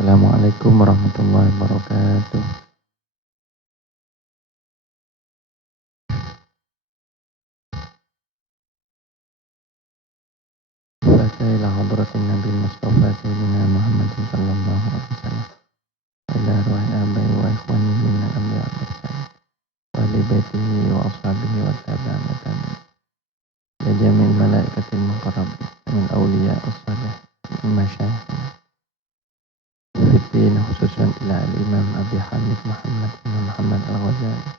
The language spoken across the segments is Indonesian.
Assalamualaikum warahmatullahi wabarakatuh. Baca ila hadratin Nabi Mustafa Sayyidina Muhammad sallallahu alaihi wasallam. Ila ruhi abai wa ikhwani min al-anbiya wal-mursalin. Wa li baitihi wa ashabihi wa tabi'in wa tabi'in. Ya jami'il malaikatil muqarrabin min awliya as-salih min masyayikhina. Fitin khususan ila al-imam Abi Hamid Muhammad bin Muhammad al-Ghazali.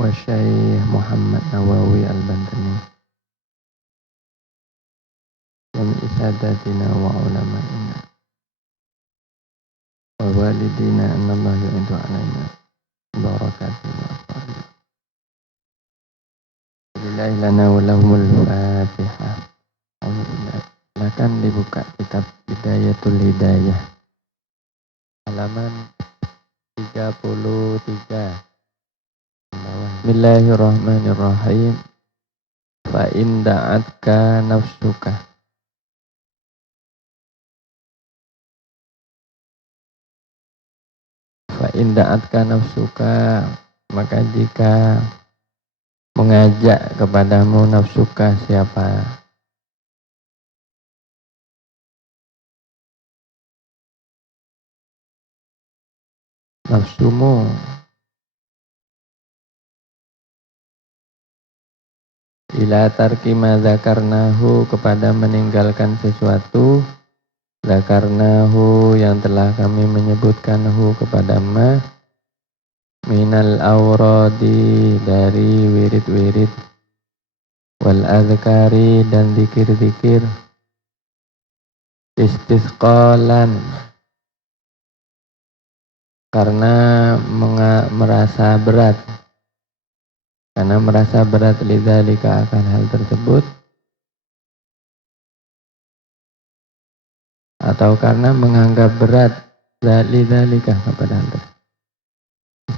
Wa Syekh Muhammad Nawawi al-Bantani. Jami'i sadatina wa ulama'ina. Wa walidina annallahu yu'indu alaina barakatuh wa afarilah. Lillahi lana wa lahumul fatihah. Alhamdulillah. Silakan dibuka kitab Bidayatul Hidayah halaman 33. Bismillahirrahmanirrahim. Fa in da'atka nafsuka. Fa in da'atka nafsuka, maka jika mengajak kepadamu nafsuka siapa? Nafsumu. Ila tarki ma dzakarnahu, kepada meninggalkan sesuatu, dzakarnahu yang telah kami menyebutkanhu kepada ma, minal awradi dari wirid-wirid, wal azkari dan zikir-zikir, istisqalan karena merasa berat, lidzalika akan hal tersebut, atau karena menganggap berat lidzalika kepada hal tersebut.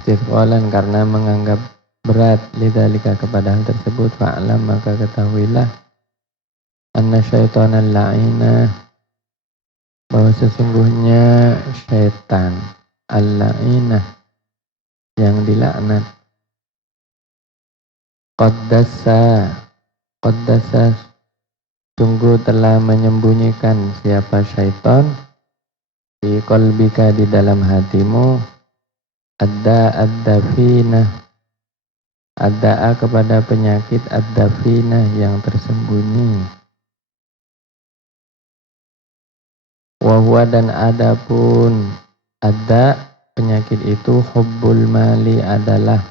Istisqalan karena menganggap berat lidzalika kepada hal tersebut, fa'lam maka ketahuilah anna syaitanan la'ina, bahwa sesungguhnya syaitan al-la'inah yang dilaknat, qaddasa sungguh telah menyembunyikan siapa syaitan di qalbika, di dalam hatimu, ad-dafina, ad-da'a kepada penyakit, ad-dafina yang tersembunyi. Wa huwa dan adapun ada penyakit itu, hubbul mali adalah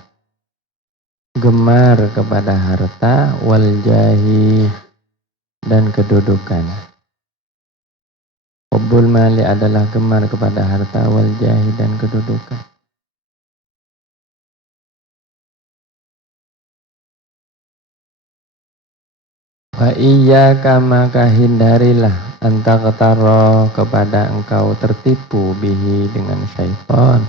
gemar kepada harta, wal jahi dan kedudukan. Hubbul mali adalah gemar kepada harta, wal jahi dan kedudukan. Wa iyyaka maka hindarilah antakataro kepada engkau tertipu bihi dengan syaitan.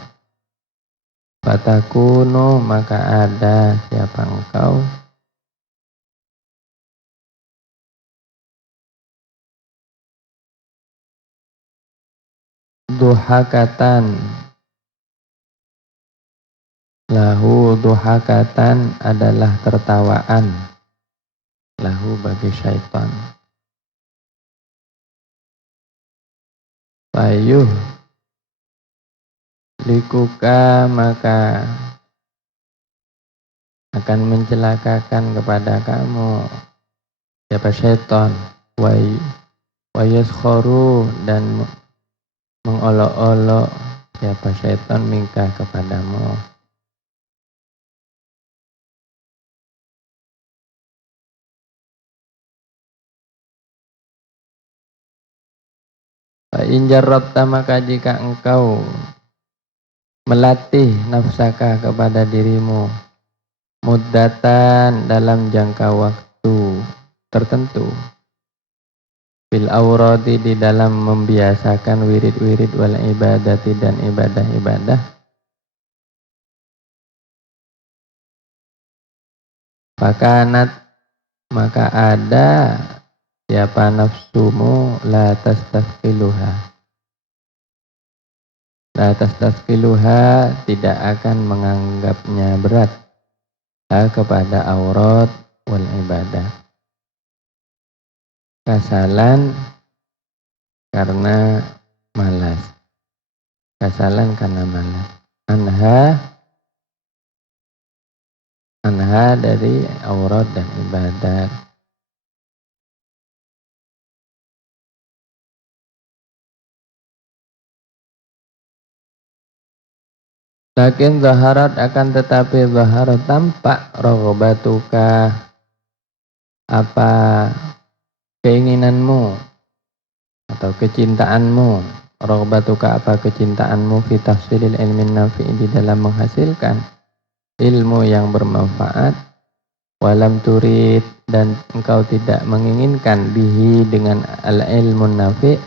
Fatakunu maka ada siapa engkau duhakatan, lahu duhakatan adalah tertawaan, lahu bagi syaitan. Payuh likuka maka akan mencelakakan kepada kamu siapa syaitan, wa yaskharu dan mengolok-olok siapa syaitan minka kepadamu. Fa in jarrabta maka jika engkau melatih nafsaka kepada dirimu, muddatan dalam jangka waktu tertentu, bil awradi di dalam membiasakan wirid-wirid, wal ibadati dan ibadah-ibadah, fakanat maka ada siapa nafsumu la tastafkiluha. La tastafkiluha, tidak akan menganggapnya berat kepada aurat wal ibadah. Kasalan karena malas. Kasalan karena malas. Anha dari aurat dan ibadat. Lakin zaharat, akan tetapi zaharat tampak raghbatuka, apa keinginanmu atau kecintaanmu, raghbatuka apa kecintaanmu fi tahsilil ilmin nafi', di dalam menghasilkan ilmu yang bermanfaat, walam turid, dan engkau tidak menginginkan bihi dengan al ilmu nafi'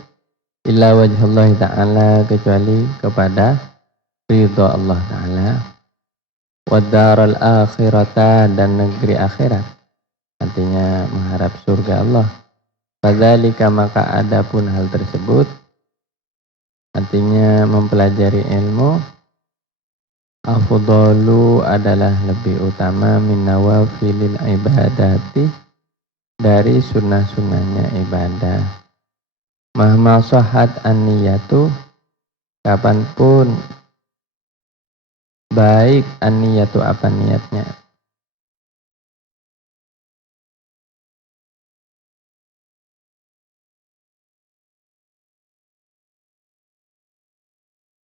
illa wajhallahi ta'ala, kecuali kepada ridha Allah Ta'ala, wa daral akhirata, dan negeri akhirat, artinya mengharap surga Allah. Fadzalika, maka adapun hal tersebut, artinya mempelajari ilmu, afdalu, adalah lebih utama min nawafilil ibadati, dari sunnah-sunnahnya ibadah. Mahma sahhat an-niyatu, kapanpun baik an-niyatu apa niatnya.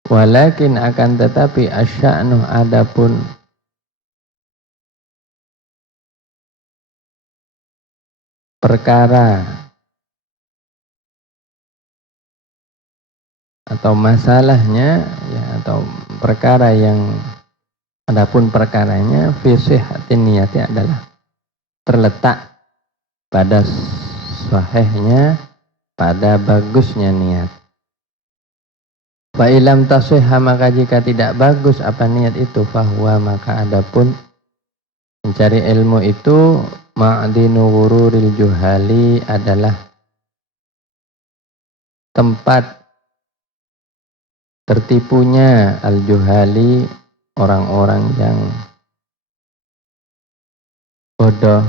Walakin, akan tetapi, asya'nu, adapun perkara atau masalahnya, ya, atau perkara yang, adapun perkaranya fi sihhatin niyati, adalah terletak pada sahihnya, pada bagusnya niat. Fa ilam tasihha, maka jika tidak bagus apa niat itu, fahuwa, maka adapun mencari ilmu itu, ma'dinu wururil juhali, adalah tempat tertipunya al-juhali, orang-orang yang bodoh.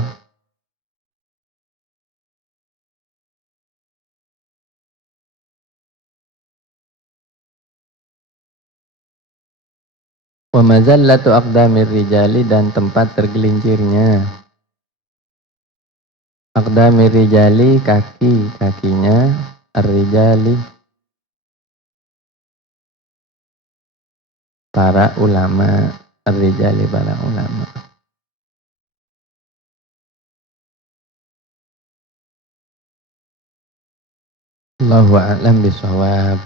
Wa mazallatu aqdamir rijali, dan tempat tergelincirnya aqdamir rijali, kaki-kakinya, ar-rijali, para ulama, ar-rijali, para ulama. Allahu a'lam bishawab.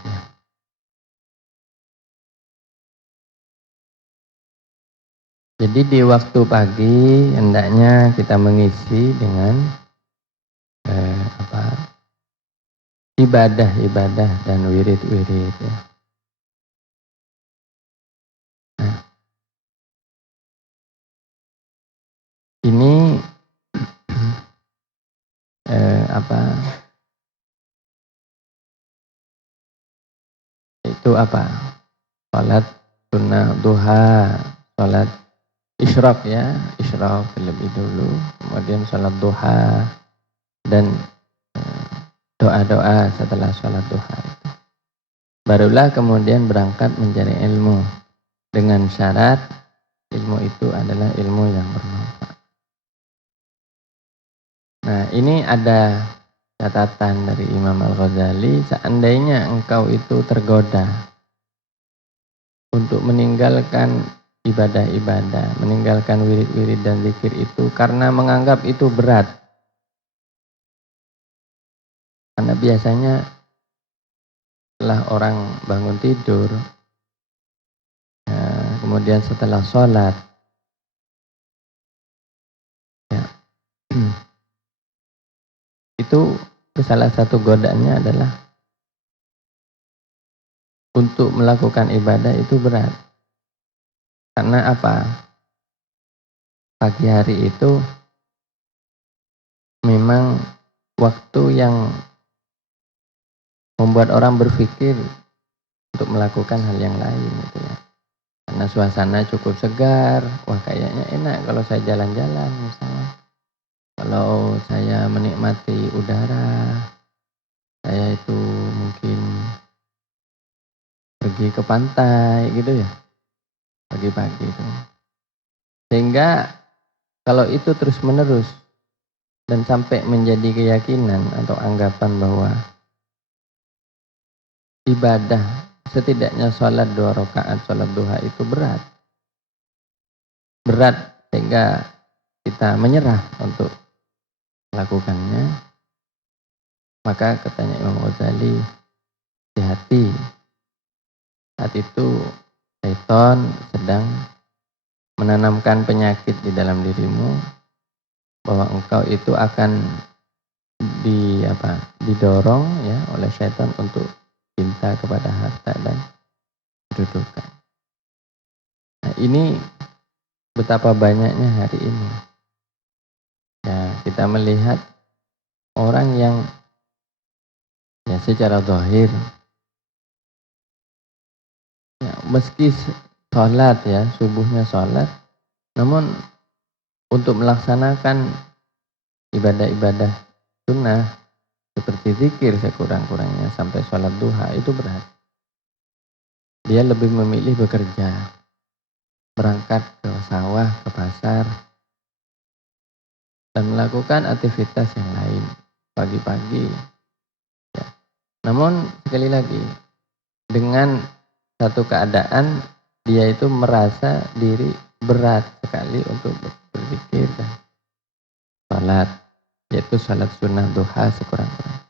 Jadi di waktu pagi hendaknya kita mengisi dengan ibadah-ibadah dan wirid-wirid, ya. Nah, ini itu salat sunnah duha, salat isyraq, ya, isyraq lebih dulu, kemudian salat duha, dan doa-doa setelah salat duha itu. Barulah kemudian berangkat mencari ilmu, dengan syarat ilmu itu adalah ilmu yang bermanfaat. Nah, ini ada catatan dari Imam Al-Ghazali, seandainya engkau itu tergoda untuk meninggalkan ibadah-ibadah, meninggalkan wirid-wirid dan zikir itu karena menganggap itu berat. Karena biasanya setelah orang bangun tidur, ya, kemudian setelah sholat, ya, itu salah satu godaannya adalah untuk melakukan ibadah itu berat. Karena apa? Pagi hari itu memang waktu yang membuat orang berpikir untuk melakukan hal yang lain gitu ya. Karena suasana cukup segar, wah kayaknya enak kalau saya jalan-jalan misalnya. Kalau saya menikmati udara, saya itu mungkin pergi ke pantai gitu ya, pagi-pagi itu. Sehingga kalau itu terus-menerus dan sampai menjadi keyakinan atau anggapan bahwa ibadah setidaknya sholat 2 rakaat, sholat duha itu berat. Berat sehingga kita menyerah untuk melakukannya. Maka katanya Imam Ghazali, hati-hati. Saat itu syaitan sedang menanamkan penyakit di dalam dirimu bahwa engkau itu akan didorong ya oleh syaitan untuk cinta kepada harta dan kedudukan. Nah, ini betapa banyaknya hari ini. Ya, kita melihat orang yang ya secara zahir ya, meski sholat ya, subuhnya sholat, namun untuk melaksanakan ibadah-ibadah sunnah seperti zikir sekurang-kurangnya sampai sholat duha itu berat. Dia lebih memilih bekerja, berangkat ke sawah, ke pasar, dan melakukan aktivitas yang lain pagi-pagi. Ya. Namun sekali lagi, dengan satu keadaan dia itu merasa diri berat sekali untuk berzikir dan sholat, yaitu sholat sunnah duha sekurang-kurangnya.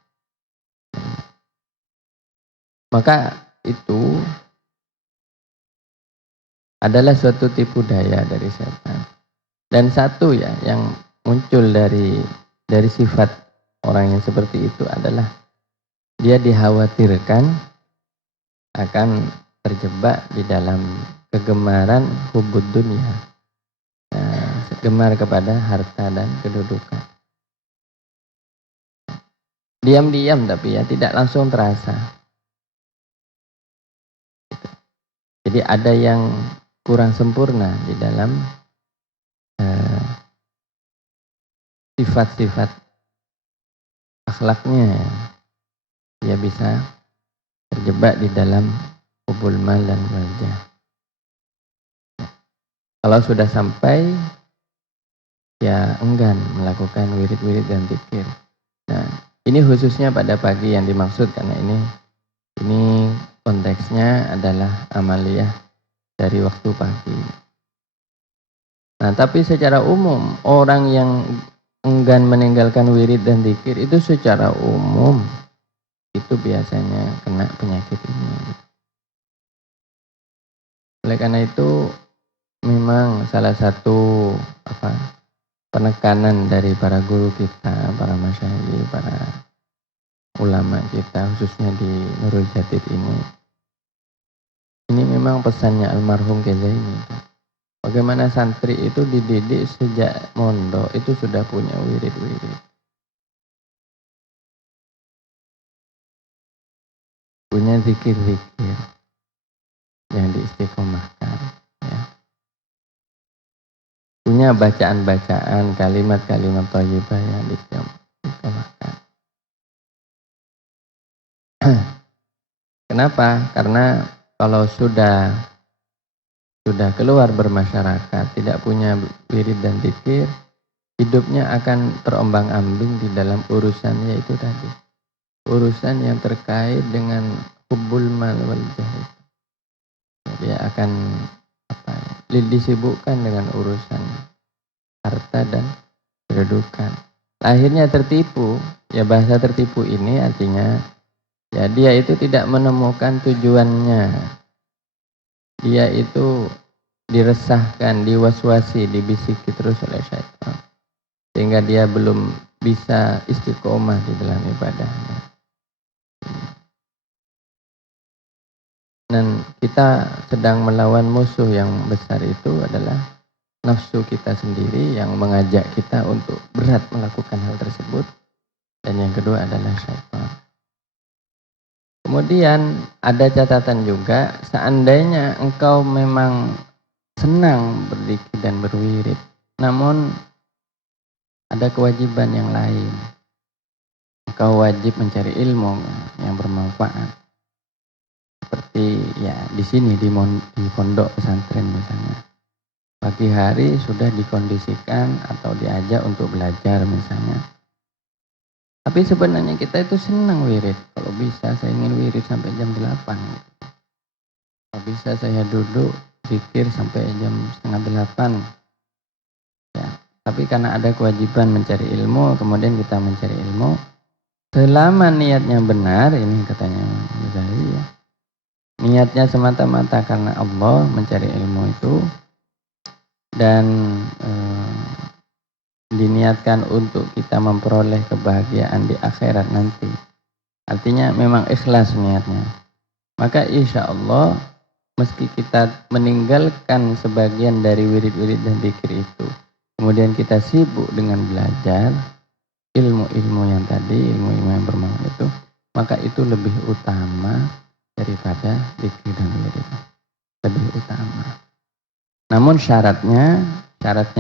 Maka itu adalah suatu tipu daya dari setan. Dan satu ya yang muncul dari sifat orang yang seperti itu adalah dia dikhawatirkan akan terjebak di dalam kegemaran hubud dunia, gemar kepada harta dan kedudukan. Diam-diam tapi ya tidak langsung terasa. Jadi ada yang kurang sempurna di dalam sifat-sifat akhlaknya. Dia bisa terjebak di dalam hubul mal dan wajah. Kalau sudah sampai, ya enggan melakukan wirid-wirid dan zikir. Nah, ini khususnya pada pagi yang dimaksud karena ini konteksnya adalah amaliyah dari waktu pagi. Nah, tapi secara umum orang yang enggan meninggalkan wirid dan zikir itu secara umum itu biasanya kena penyakit ini. Oleh karena itu memang salah satu penekanan dari para guru kita, para masyayikh, para ulama kita khususnya di Nurul Jadid ini memang pesannya almarhum Kezaini. Bagaimana santri itu dididik sejak mondok itu sudah punya wirid-wirid, punya zikir-zikir yang diistiqomahkan, ya. Punya bacaan-bacaan, kalimat-kalimat thayyibah yang diistiqomahkan. Kenapa? Karena kalau sudah keluar bermasyarakat, tidak punya wirid dan zikir, hidupnya akan terombang-ambing di dalam urusannya itu tadi. Urusan yang terkait dengan hubbul mal wal jahil. Dia akan disibukkan dengan urusan harta dan kedudukan. Akhirnya tertipu. Ya, bahasa tertipu ini artinya ya dia itu tidak menemukan tujuannya. Dia itu diresahkan, diwaswasi, dibisiki terus oleh syaitan. Sehingga dia belum bisa istiqomah di dalam ibadahnya. Dan kita sedang melawan musuh yang besar itu adalah nafsu kita sendiri yang mengajak kita untuk berat melakukan hal tersebut. dan yang kedua adalah syaitan. Kemudian ada catatan juga, seandainya engkau memang senang berzikir dan berwirid, namun ada kewajiban yang lain. Engkau wajib mencari ilmu yang bermanfaat. Seperti ya di sini di pondok pesantren misalnya. Pagi hari sudah dikondisikan atau diajak untuk belajar misalnya. Tapi sebenarnya kita itu senang wirid. Kalau bisa saya ingin wirid sampai jam 8. Kalau bisa saya duduk zikir sampai jam setengah 8. Ya, tapi karena ada kewajiban mencari ilmu, kemudian kita mencari ilmu. Selama niatnya benar, ini katanya Ghazali ya. Niatnya semata-mata karena Allah mencari ilmu itu dan diniatkan untuk kita memperoleh kebahagiaan di akhirat nanti. Artinya memang ikhlas niatnya. Maka insya Allah meski kita meninggalkan sebagian dari wirid-wirid dan zikir itu, kemudian kita sibuk dengan belajar ilmu-ilmu yang tadi, ilmu-ilmu yang bermanfaat itu, maka itu lebih utama daripada zikir dan wirid. Lebih utama. Namun syaratnya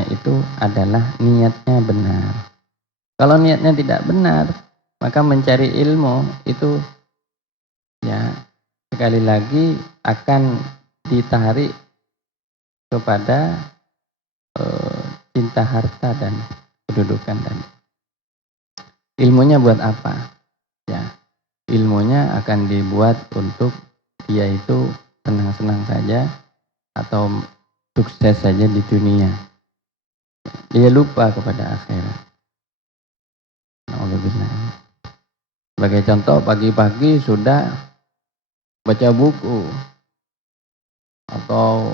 itu adalah niatnya benar. Kalau niatnya tidak benar, maka mencari ilmu itu ya sekali lagi akan ditarik kepada cinta harta dan kedudukan dan ilmunya buat apa? Ya, ilmunya akan dibuat untuk dia itu senang-senang saja atau sukses saja di dunia. Dia lupa kepada akhirat. Alhamdulillah. Sebagai contoh, pagi-pagi sudah baca buku atau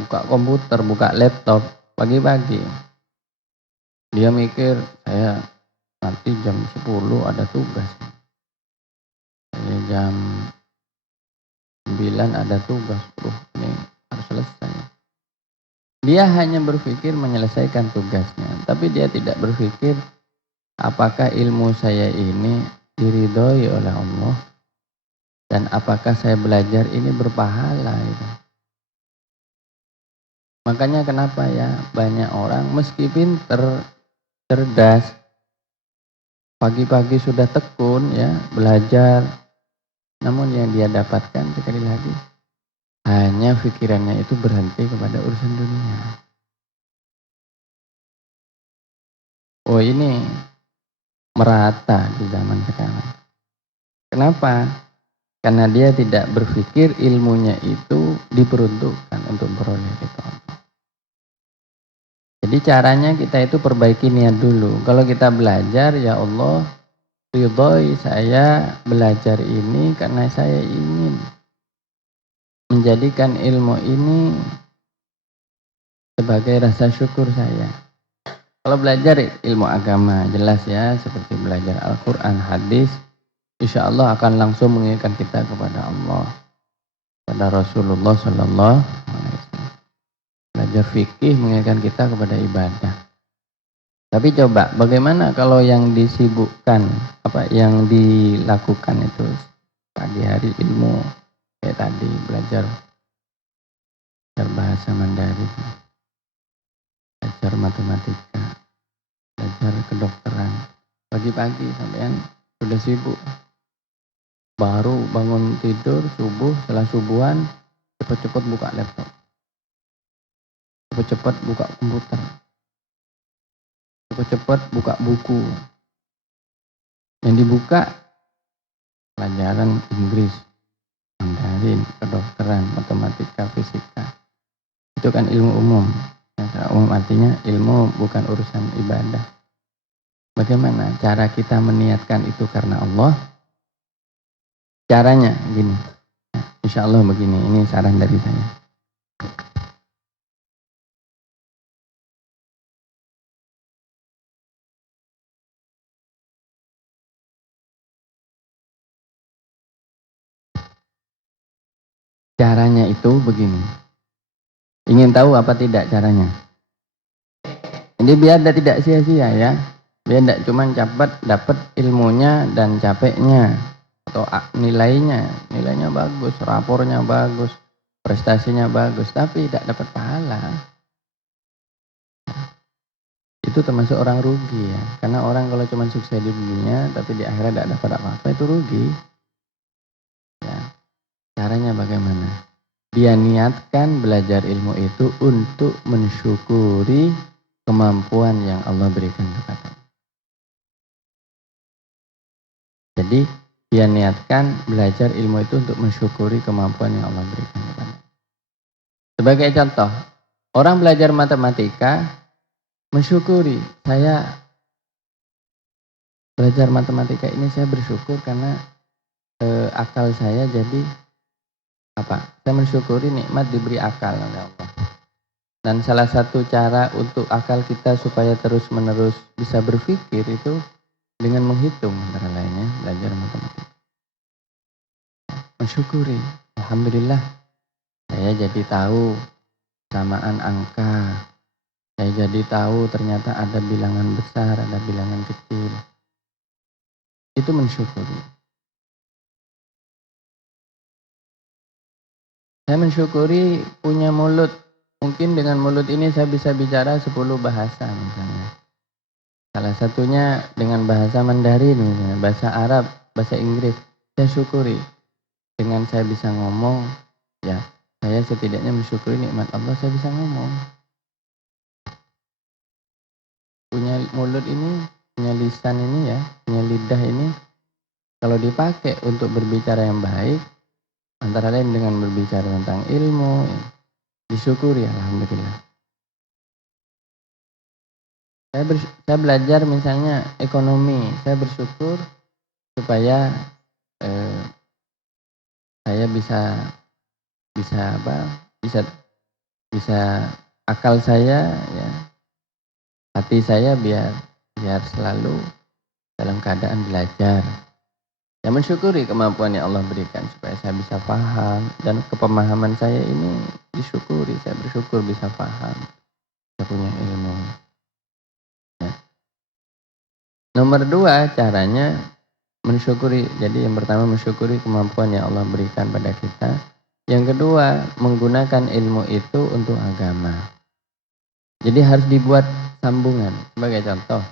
buka komputer, buka laptop pagi-pagi. Dia mikir, saya nanti jam 10 ada tugas. Saya jam 9 ada tugas. Ini harus selesai. Dia hanya berpikir menyelesaikan tugasnya, tapi dia tidak berpikir apakah ilmu saya ini diridhoi oleh Allah dan apakah saya belajar ini berpahala itu. Makanya kenapa ya banyak orang meski pinter, cerdas, pagi-pagi sudah tekun ya belajar, namun yang dia dapatkan sekali lagi hanya pikirannya itu berhenti kepada urusan dunia. Oh ini merata di zaman sekarang. Kenapa? Karena dia tidak berpikir ilmunya itu diperuntukkan untuk beroleh ridho Allah. Jadi caranya kita itu perbaiki niat dulu. Kalau kita belajar, ya Allah ridhoi saya belajar ini karena saya ingin menjadikan ilmu ini sebagai rasa syukur saya. Kalau belajar ilmu agama jelas ya, seperti belajar Al-Quran, hadis, insya Allah akan langsung mengingatkan kita kepada Allah, pada Rasulullah Sallallahu Alaihi Wasallam. Belajar fikih mengingatkan kita kepada ibadah. Tapi coba, bagaimana kalau yang disibukkan, yang dilakukan itu pagi hari ilmu kayak tadi belajar bahasa Mandarin, belajar matematika, belajar kedokteran, pagi-pagi sampean sudah sibuk. Baru bangun tidur subuh, setelah subuhan cepat-cepat buka laptop, cepat-cepat buka komputer, cepat-cepat buka buku. Yang dibuka pelajaran Inggris, Mandarin, kedokteran, matematika, fisika. Itu kan ilmu umum. Yang umum artinya ilmu bukan urusan ibadah. Bagaimana cara kita meniatkan itu karena Allah? Caranya gini. Insya Allah begini, ini saran dari saya. Caranya itu begini. Ingin tahu apa tidak caranya? Ini biar tidak sia-sia ya. Biar tidak cuma dapat ilmunya dan capeknya atau nilainya bagus, rapornya bagus, prestasinya bagus, tapi tidak dapat pahala. Itu termasuk orang rugi ya. Karena orang kalau cuma sukses di dunia tapi di akhirat tidak dapat apa-apa, itu rugi. Ya. Caranya bagaimana? Dia niatkan belajar ilmu itu untuk mensyukuri kemampuan yang Allah berikan kepada. Jadi dia niatkan belajar ilmu itu untuk mensyukuri kemampuan yang Allah berikan kepada. Sebagai contoh, orang belajar matematika mensyukuri, saya belajar matematika ini saya bersyukur karena akal saya jadi apa? Saya mensyukuri nikmat diberi akal oleh Allah. Dan salah satu cara untuk akal kita supaya terus-menerus bisa berpikir itu dengan menghitung antara lainnya belajar matematika. Mensyukuri, alhamdulillah saya jadi tahu samaan angka. Saya jadi tahu ternyata ada bilangan besar, ada bilangan kecil. Itu mensyukuri. Saya mensyukuri punya mulut. Mungkin dengan mulut ini saya bisa bicara 10 bahasa misalnya. Salah satunya dengan bahasa Mandarin misalnya, bahasa Arab, bahasa Inggris. Saya syukuri. Dengan saya bisa ngomong, ya saya setidaknya mensyukuri nikmat Allah saya bisa ngomong. Punya mulut ini, punya lisan ini ya, punya lidah ini, kalau dipakai untuk berbicara yang baik, antara lain dengan berbicara tentang ilmu, ya, disyukuri alhamdulillah. Saya belajar misalnya ekonomi, saya bersyukur supaya saya bisa akal saya ya, hati saya biar selalu dalam keadaan belajar. Ya mensyukuri kemampuan yang Allah berikan supaya saya bisa paham dan kepemahaman saya ini disyukuri, saya bersyukur bisa paham, saya punya ilmu. Ya. Nomor 2 caranya mensyukuri. Jadi yang pertama mensyukuri kemampuan yang Allah berikan pada kita. Yang kedua menggunakan ilmu itu untuk agama. Jadi harus dibuat sambungan. Sebagai contoh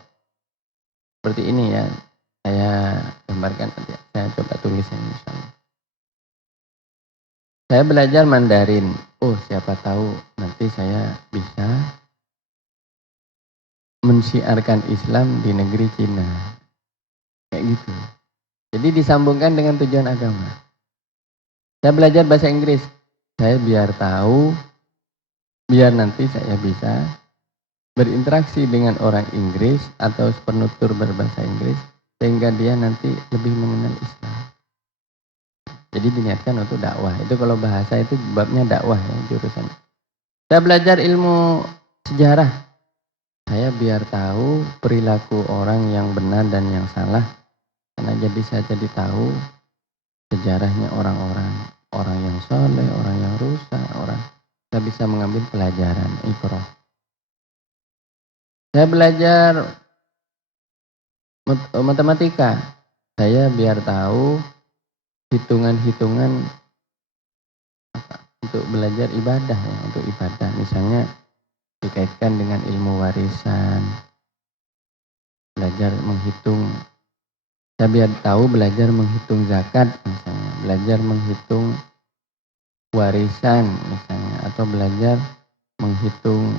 seperti ini ya. Saya gambarkan nanti. Saya coba tulis ini misalnya. Saya belajar Mandarin. Oh, siapa tahu nanti saya bisa mensyiarkan Islam di negeri Cina. Kayak gitu. Jadi disambungkan dengan tujuan agama. Saya belajar bahasa Inggris. Saya biar tahu, biar nanti saya bisa berinteraksi dengan orang Inggris atau penutur berbahasa Inggris sehingga dia nanti lebih mengenal Islam. Jadi diniatkan untuk dakwah. Itu kalau bahasa itu babnya dakwah ya jurusan. Saya belajar ilmu sejarah. Saya biar tahu perilaku orang yang benar dan yang salah. Karena jadi saya jadi tahu sejarahnya orang-orang. Orang yang soleh, orang yang rusak, saya bisa mengambil pelajaran. Iqra. Saya belajar matematika. Saya biar tahu hitungan-hitungan untuk belajar ibadah ya, untuk ibadah. Misalnya dikaitkan dengan ilmu warisan, belajar menghitung. Saya biar tahu belajar menghitung zakat misalnya, belajar menghitung warisan misalnya, atau belajar menghitung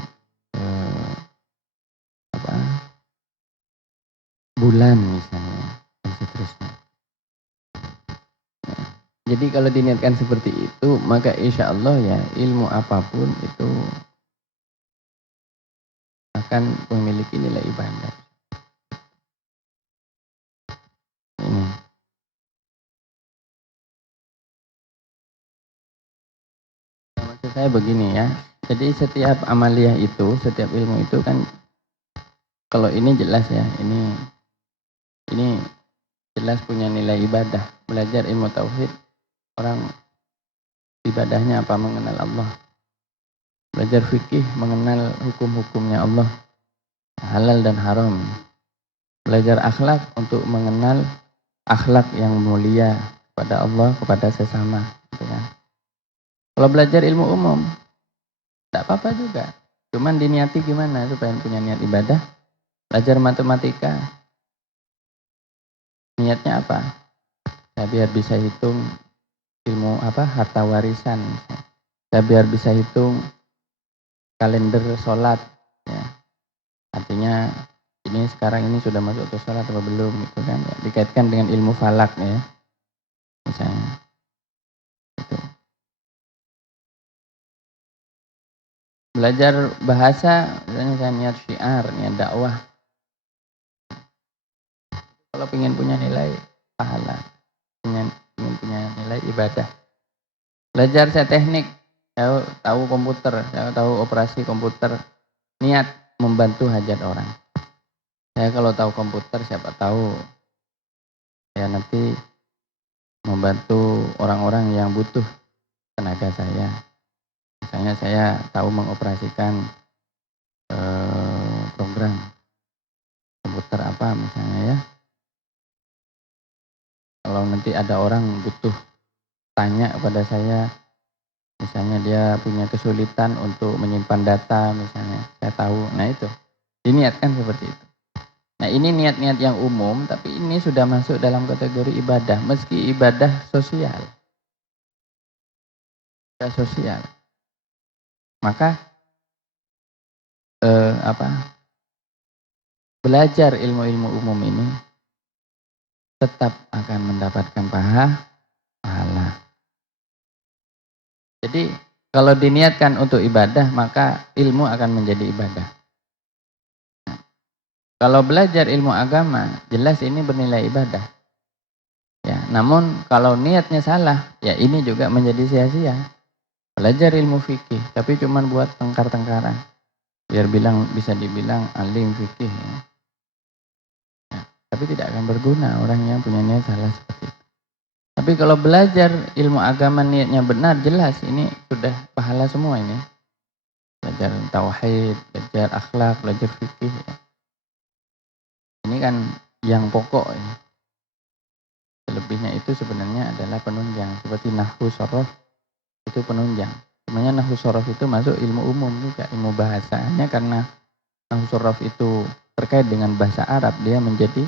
bulan misalnya, dan seterusnya. Jadi kalau diniatkan seperti itu, maka insya Allah ya ilmu apapun itu akan memiliki nilai ibadah. Ini. Maksud saya begini ya, jadi setiap amaliyah itu, setiap ilmu itu kan, kalau ini jelas ya, ini jelas punya nilai ibadah. Belajar ilmu tauhid, orang ibadahnya apa? Mengenal Allah. Belajar fikih, mengenal hukum-hukumnya Allah, halal dan haram. Belajar akhlak untuk mengenal akhlak yang mulia kepada Allah, kepada sesama. Gitu kan. Kalau belajar ilmu umum, tidak apa-apa juga. Cuman diniati gimana supaya punya niat ibadah. Belajar matematika, niatnya apa? Ya, biar bisa hitung ilmu harta warisan. Ya, biar bisa hitung kalender sholat. Ya. Artinya ini sekarang ini sudah masuk ke sholat atau belum gitu kan? Ya, dikaitkan dengan ilmu falak ya, misalnya. Gitu. Belajar bahasa, misalnya saya niat syiar, niat dakwah. Kalau ingin punya nilai pahala, ingin punya nilai ibadah. Belajar saya teknik, saya tahu komputer, saya tahu operasi komputer, niat membantu hajat orang. Saya kalau tahu komputer, siapa tahu saya nanti membantu orang-orang yang butuh tenaga saya. Misalnya saya tahu mengoperasikan program komputer apa misalnya ya. Kalau nanti ada orang butuh tanya kepada saya, misalnya dia punya kesulitan untuk menyimpan data misalnya, saya tahu. Nah itu, diniatkan seperti itu. Nah ini niat-niat yang umum, tapi ini sudah masuk dalam kategori ibadah, meski ibadah sosial. Ibadah sosial. Maka belajar ilmu-ilmu umum ini tetap akan mendapatkan pahala. Jadi kalau diniatkan untuk ibadah, maka ilmu akan menjadi ibadah. Kalau belajar ilmu agama, jelas ini bernilai ibadah. Ya, namun kalau niatnya salah, ya ini juga menjadi sia-sia. Belajar ilmu fikih, tapi cuma buat tengkar-tengkaran. Biar bisa dibilang alim fikih. Ya. Ya, tapi tidak akan berguna orang yang punya niat salah seperti itu. Tapi kalau belajar ilmu agama niatnya benar, jelas ini sudah pahala semua ini. Belajar tauhid, belajar akhlak, belajar fikih. Ya. Ini kan yang pokok ya. Selebihnya itu sebenarnya adalah penunjang. Seperti nahwu sorof itu penunjang. Sebenarnya nahwu sorof itu masuk ilmu umum juga, ilmu bahasanya karena nahwu sorof itu terkait dengan bahasa Arab, dia menjadi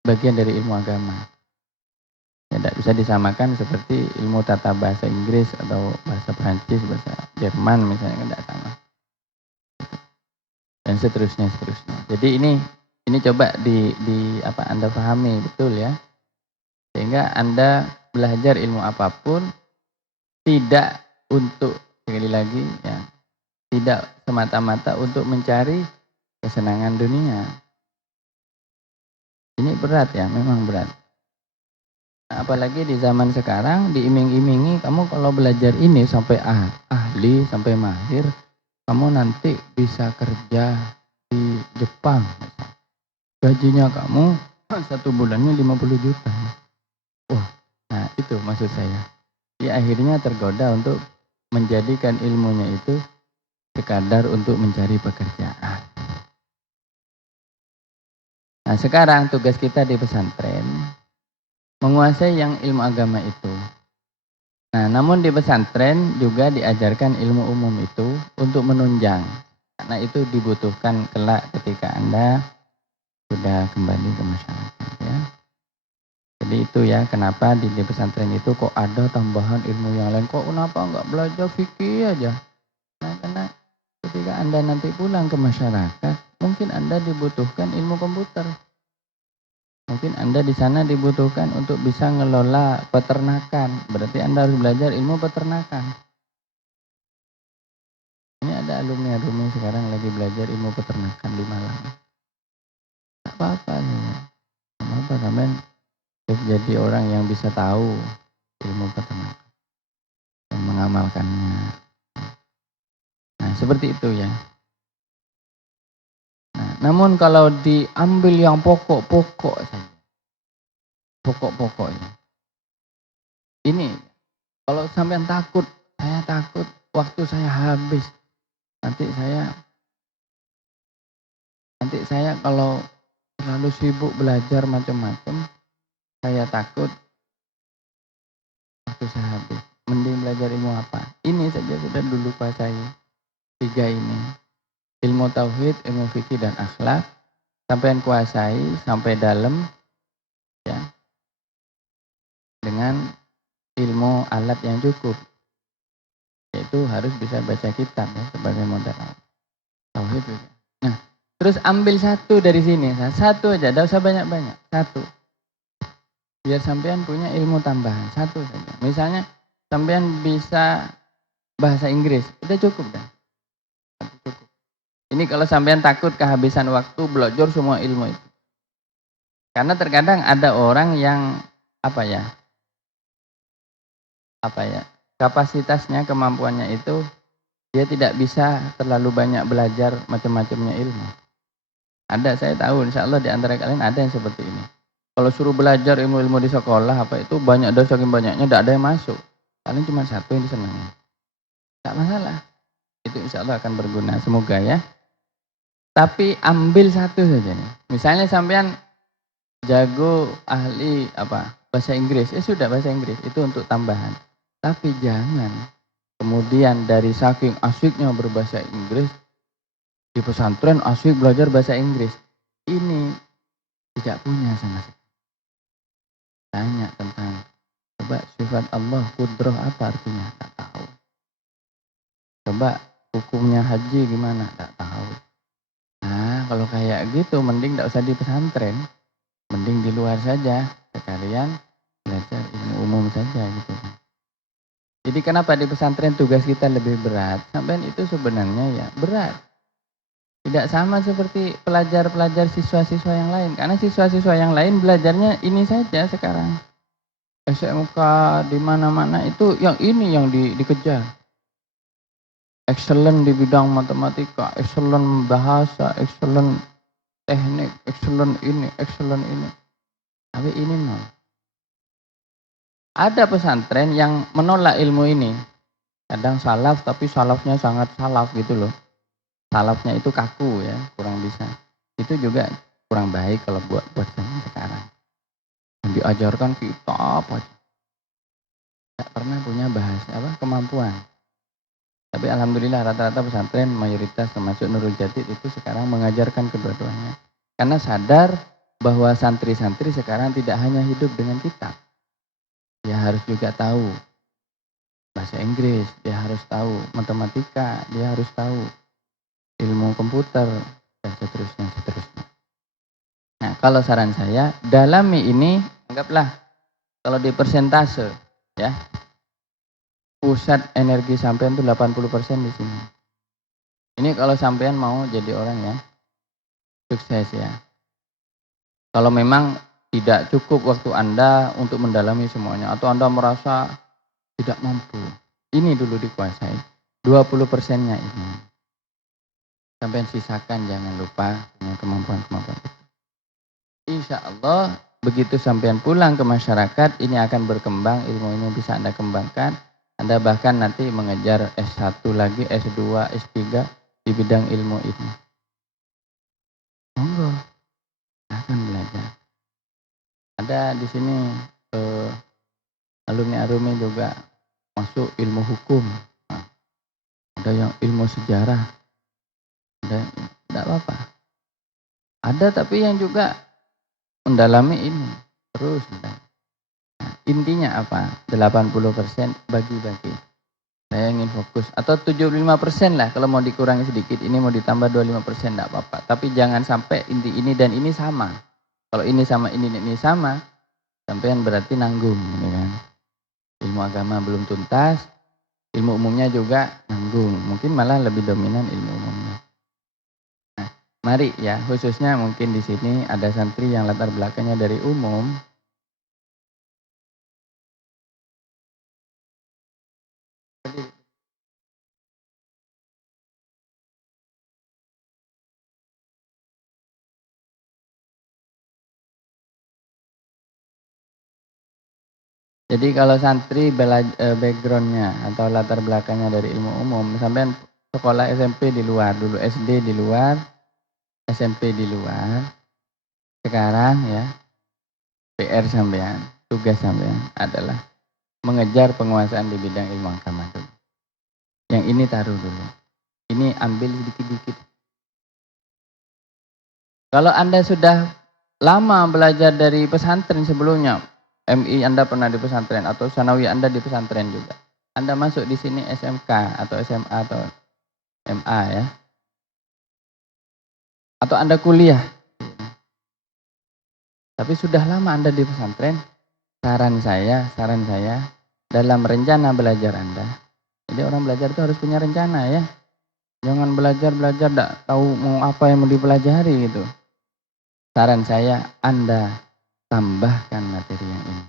bagian dari ilmu agama. Ya, tidak bisa disamakan seperti ilmu tata bahasa Inggris atau bahasa Perancis, bahasa Jerman misalnya, tidak sama. Dan seterusnya. Jadi ini coba Anda pahami betul ya. Sehingga Anda belajar ilmu apapun tidak untuk, sekali lagi ya, tidak semata-mata untuk mencari kesenangan dunia. Ini berat ya, memang berat. Nah, apalagi di zaman sekarang diiming-imingi kamu kalau belajar ini sampai ahli, sampai mahir, kamu nanti bisa kerja di Jepang. Gajinya kamu satu bulannya 50 juta. Wah, nah itu maksud saya. Dia akhirnya tergoda untuk menjadikan ilmunya itu sekadar untuk mencari pekerjaan. Nah sekarang tugas kita di pesantren menguasai yang ilmu agama itu. Nah namun di pesantren juga diajarkan ilmu umum itu untuk menunjang. Karena itu dibutuhkan kelak ketika Anda sudah kembali ke masyarakat ya. Jadi itu ya kenapa di pesantren itu kok ada tambahan ilmu yang lain. Kok kenapa enggak belajar fikih aja? Nah karena ketika Anda nanti pulang ke masyarakat, mungkin Anda dibutuhkan ilmu komputer. Mungkin Anda di sana dibutuhkan untuk bisa ngelola peternakan. Berarti Anda harus belajar ilmu peternakan. Ini ada alumni sekarang lagi belajar ilmu peternakan di Malang. Tak apa-apa ya. Tak apa-apa sampean jadi orang yang bisa tahu ilmu peternakan dan mengamalkannya. Nah, seperti itu ya. Nah, namun kalau diambil yang pokok-pokok saja. Pokok-pokoknya. Ini kalau sampean takut, saya takut waktu saya habis. Nanti saya kalau terlalu sibuk belajar macam-macam, saya takut waktu saya habis. Mending belajar ilmu apa? Ini saja sudah dulu kuasai. 3 ini. Ilmu tauhid, ilmu fikih dan akhlak. Sampai kuasai sampai dalam ya. Dengan ilmu alat yang cukup. Yaitu harus bisa baca kitab ya sebagai modal tauhid juga. Nah, terus ambil satu dari sini. Satu aja, tidak usah banyak-banyak. Satu. Biar sampean punya ilmu tambahan. Satu saja. Misalnya sampean bisa bahasa Inggris. Udah cukup dah. Cukup. Ini kalau sampean takut kehabisan waktu belajar semua ilmu itu. Karena terkadang ada orang yang apa ya kapasitasnya, kemampuannya itu dia tidak bisa terlalu banyak belajar macam-macamnya ilmu. Ada, saya tahu insya Allah di antara kalian ada yang seperti ini. Kalau suruh belajar ilmu-ilmu di sekolah apa itu banyak dan saking banyaknya tidak ada yang masuk. Paling cuma satu yang disenangi. Tidak masalah. Itu insya Allah akan berguna. Semoga ya. Tapi ambil satu saja nih. Misalnya sampean jago ahli bahasa Inggris. Sudah bahasa Inggris. Itu untuk tambahan. Tapi jangan kemudian dari saking asyiknya berbahasa Inggris, di pesantren asyik belajar bahasa Inggris. Ini tidak punya sama sekali. Tanya tentang, coba sifat Allah, kudrah apa artinya? Tak tahu. Coba hukumnya haji gimana? Tak tahu. Nah, kalau kayak gitu mending tidak usah di pesantren. Mending di luar saja. Sekalian belajar ilmu umum saja gitu. Jadi kenapa di pesantren tugas kita lebih berat? Sampai itu sebenarnya ya berat. Tidak sama seperti pelajar-pelajar siswa-siswa yang lain. Karena siswa-siswa yang lain belajarnya ini saja sekarang. SMK di mana-mana itu yang ini yang dikejar. Excellent di bidang matematika, excellent bahasa, excellent teknik, excellent ini. Tapi ini nol. Ada pesantren yang menolak ilmu ini. Kadang salaf tapi salafnya sangat salaf gitu loh. Salafnya itu kaku ya, kurang bisa. Itu juga kurang baik kalau buat zaman sekarang. Yang diajarkan kitab aja. Tidak pernah punya bahasa kemampuan. Tapi alhamdulillah rata-rata pesantren mayoritas termasuk Nurul Jadid itu sekarang mengajarkan kedua-duanya. Karena sadar bahwa santri-santri sekarang tidak hanya hidup dengan kitab. Dia harus juga tahu bahasa Inggris, dia harus tahu matematika, dia harus tahu ilmu komputer, dan seterusnya. Nah, kalau saran saya, dalami ini, anggaplah kalau di persentase, ya, pusat energi sampean itu 80% di sini. Ini kalau sampean mau jadi orang yang sukses ya. Kalau memang tidak cukup waktu Anda untuk mendalami semuanya, atau Anda merasa tidak mampu, ini dulu dikuasai. 20%-nya ini. Sampean sisakan, jangan lupa punya kemampuan-kemampuan itu. Insya Allah begitu sampean pulang ke masyarakat, ini akan berkembang, ilmu ini bisa Anda kembangkan. Anda bahkan nanti mengejar S1 lagi, S2, S3 di bidang ilmu ini. Monggo, akan belajar. Ada di sini alumni juga masuk ilmu hukum. Nah, ada yang ilmu sejarah. Ada yang tidak apa-apa. Ada tapi yang juga mendalami ini terus. Nah, intinya apa? 80% bagi-bagi. Saya ingin fokus. Atau 75% lah kalau mau dikurangi sedikit. Ini mau ditambah 25% tidak apa-apa. Tapi jangan sampai inti ini dan ini sama. Kalau ini sama ini sama, sampean berarti nanggung. Gitu kan. Ilmu agama belum tuntas. Ilmu umumnya juga nanggung. Mungkin malah lebih dominan ilmu umumnya. Nah, mari ya, khususnya mungkin di sini ada santri yang latar belakangnya dari umum. Jadi kalau santri backgroundnya atau latar belakangnya dari ilmu umum, sampai sekolah SMP di luar, dulu SD di luar, SMP di luar, sekarang ya, PR sampean, tugas sampean adalah mengejar penguasaan di bidang ilmu agama dulu. Yang ini taruh dulu. Ini ambil sedikit-sedikit. Kalau Anda sudah lama belajar dari pesantren sebelumnya, MI Anda pernah di pesantren atau Sanawi Anda di pesantren juga. Anda masuk di sini SMK atau SMA atau MA ya. Atau Anda kuliah. Tapi sudah lama Anda di pesantren, saran saya dalam rencana belajar Anda. Jadi orang belajar itu harus punya rencana ya. Jangan belajar tidak tahu mau apa yang mau dipelajari gitu. Saran saya Anda tambahkan materi yang ini.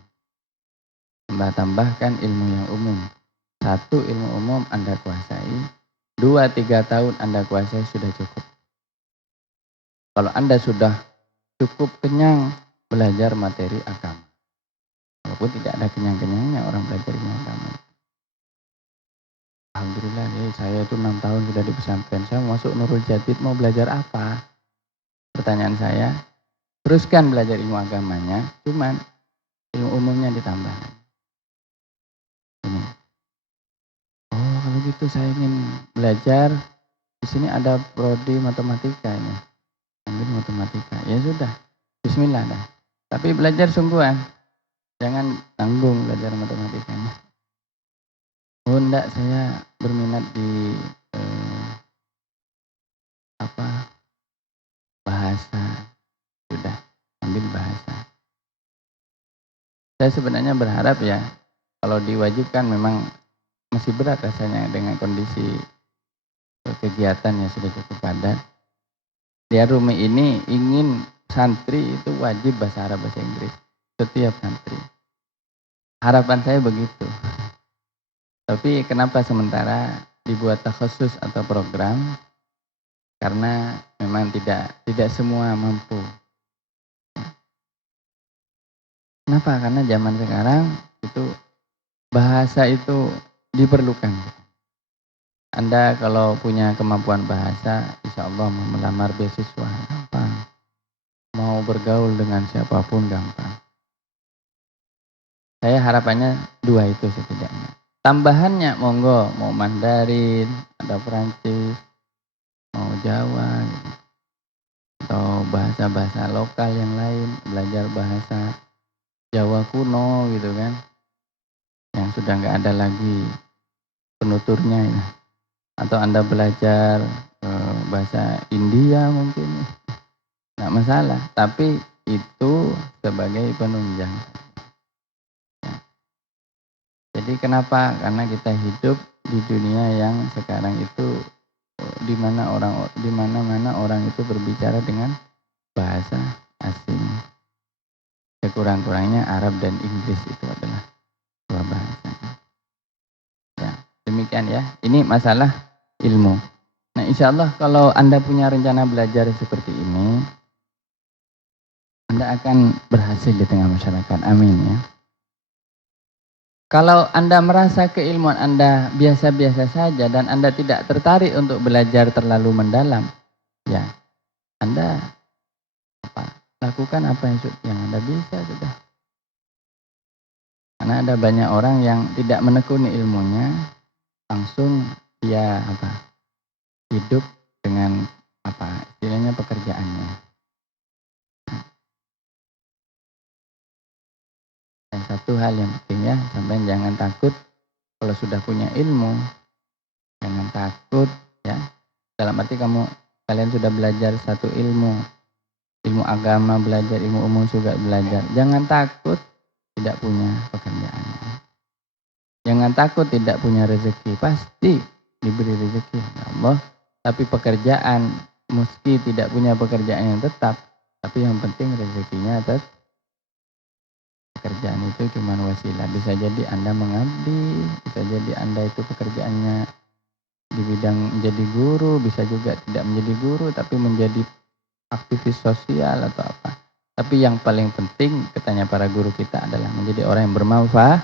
Tambahkan ilmu yang umum. 1 ilmu umum Anda kuasai, 2-3 tahun Anda kuasai sudah cukup. Kalau Anda sudah cukup kenyang belajar materi agama. Walaupun tidak ada kenyang-kenyangnya orang belajar ilmu agama. Alhamdulillah saya itu 6 tahun sudah di pesantren. Saya masuk Nurul Jadid mau belajar apa? Pertanyaan saya, teruskan belajar ilmu agamanya, cuman ilmu umumnya ditambah. Ini. Oh kalau gitu saya ingin belajar, di sini ada prodi matematika ini. Ambil matematika. Ya sudah, bismillah dah. Tapi belajar sungguhan. Jangan tanggung belajar matematikanya. Oh enggak, saya berminat di bahasa. Sudah, ambil bahasa. Saya sebenarnya berharap ya, kalau diwajibkan memang masih berat rasanya dengan kondisi kegiatan yang sudah cukup padat. Dia Rumi ini ingin santri itu wajib bahasa Arab, bahasa Inggris. Setiap santri. Harapan saya begitu. Tapi kenapa sementara dibuat takhusus atau program? Karena memang tidak semua mampu. Kenapa? Karena zaman sekarang itu bahasa itu diperlukan. Anda kalau punya kemampuan bahasa, insya Allah mau melamar beasiswa gampang. Mau bergaul dengan siapapun gampang. Saya harapannya 2 itu setidaknya. Tambahannya monggo, mau Mandarin, ada Perancis, mau Jawa, atau bahasa-bahasa lokal yang lain, belajar bahasa Jawa kuno gitu kan, yang sudah nggak ada lagi penuturnya ya. Atau Anda belajar bahasa India mungkin, nggak masalah, tapi itu sebagai penunjang. Ya. Jadi kenapa? Karena kita hidup di dunia yang sekarang itu di mana-mana orang itu berbicara dengan bahasa asing. Sekurang-kurangnya Arab dan Inggris itu adalah 2 bahasa. Ya, demikian ya. Ini masalah ilmu. Nah, insya Allah kalau Anda punya rencana belajar seperti ini, Anda akan berhasil di tengah masyarakat. Amin ya. Kalau Anda merasa keilmuan Anda biasa-biasa saja dan Anda tidak tertarik untuk belajar terlalu mendalam, ya Anda lakukan apa yang Anda bisa sudah. Karena ada banyak orang yang tidak menekuni ilmunya, langsung dia hidup dengan istilahnya pekerjaannya. Dan satu hal yang penting ya, sampai jangan takut kalau sudah punya ilmu, jangan takut ya. Dalam arti kalian sudah belajar satu ilmu agama belajar, ilmu umum juga belajar. Jangan takut tidak punya pekerjaan. Jangan takut tidak punya rezeki, pasti diberi rezeki oleh Allah. Tapi pekerjaan, meski tidak punya pekerjaan yang tetap, tapi yang penting rezekinya tetap. Pekerjaan itu cuma wasilah. Bisa jadi Anda mengabdi, bisa jadi Anda itu pekerjaannya di bidang menjadi guru, bisa juga tidak menjadi guru, tapi menjadi aktivis sosial atau apa. Tapi yang paling penting, katanya para guru kita adalah menjadi orang yang bermanfaat,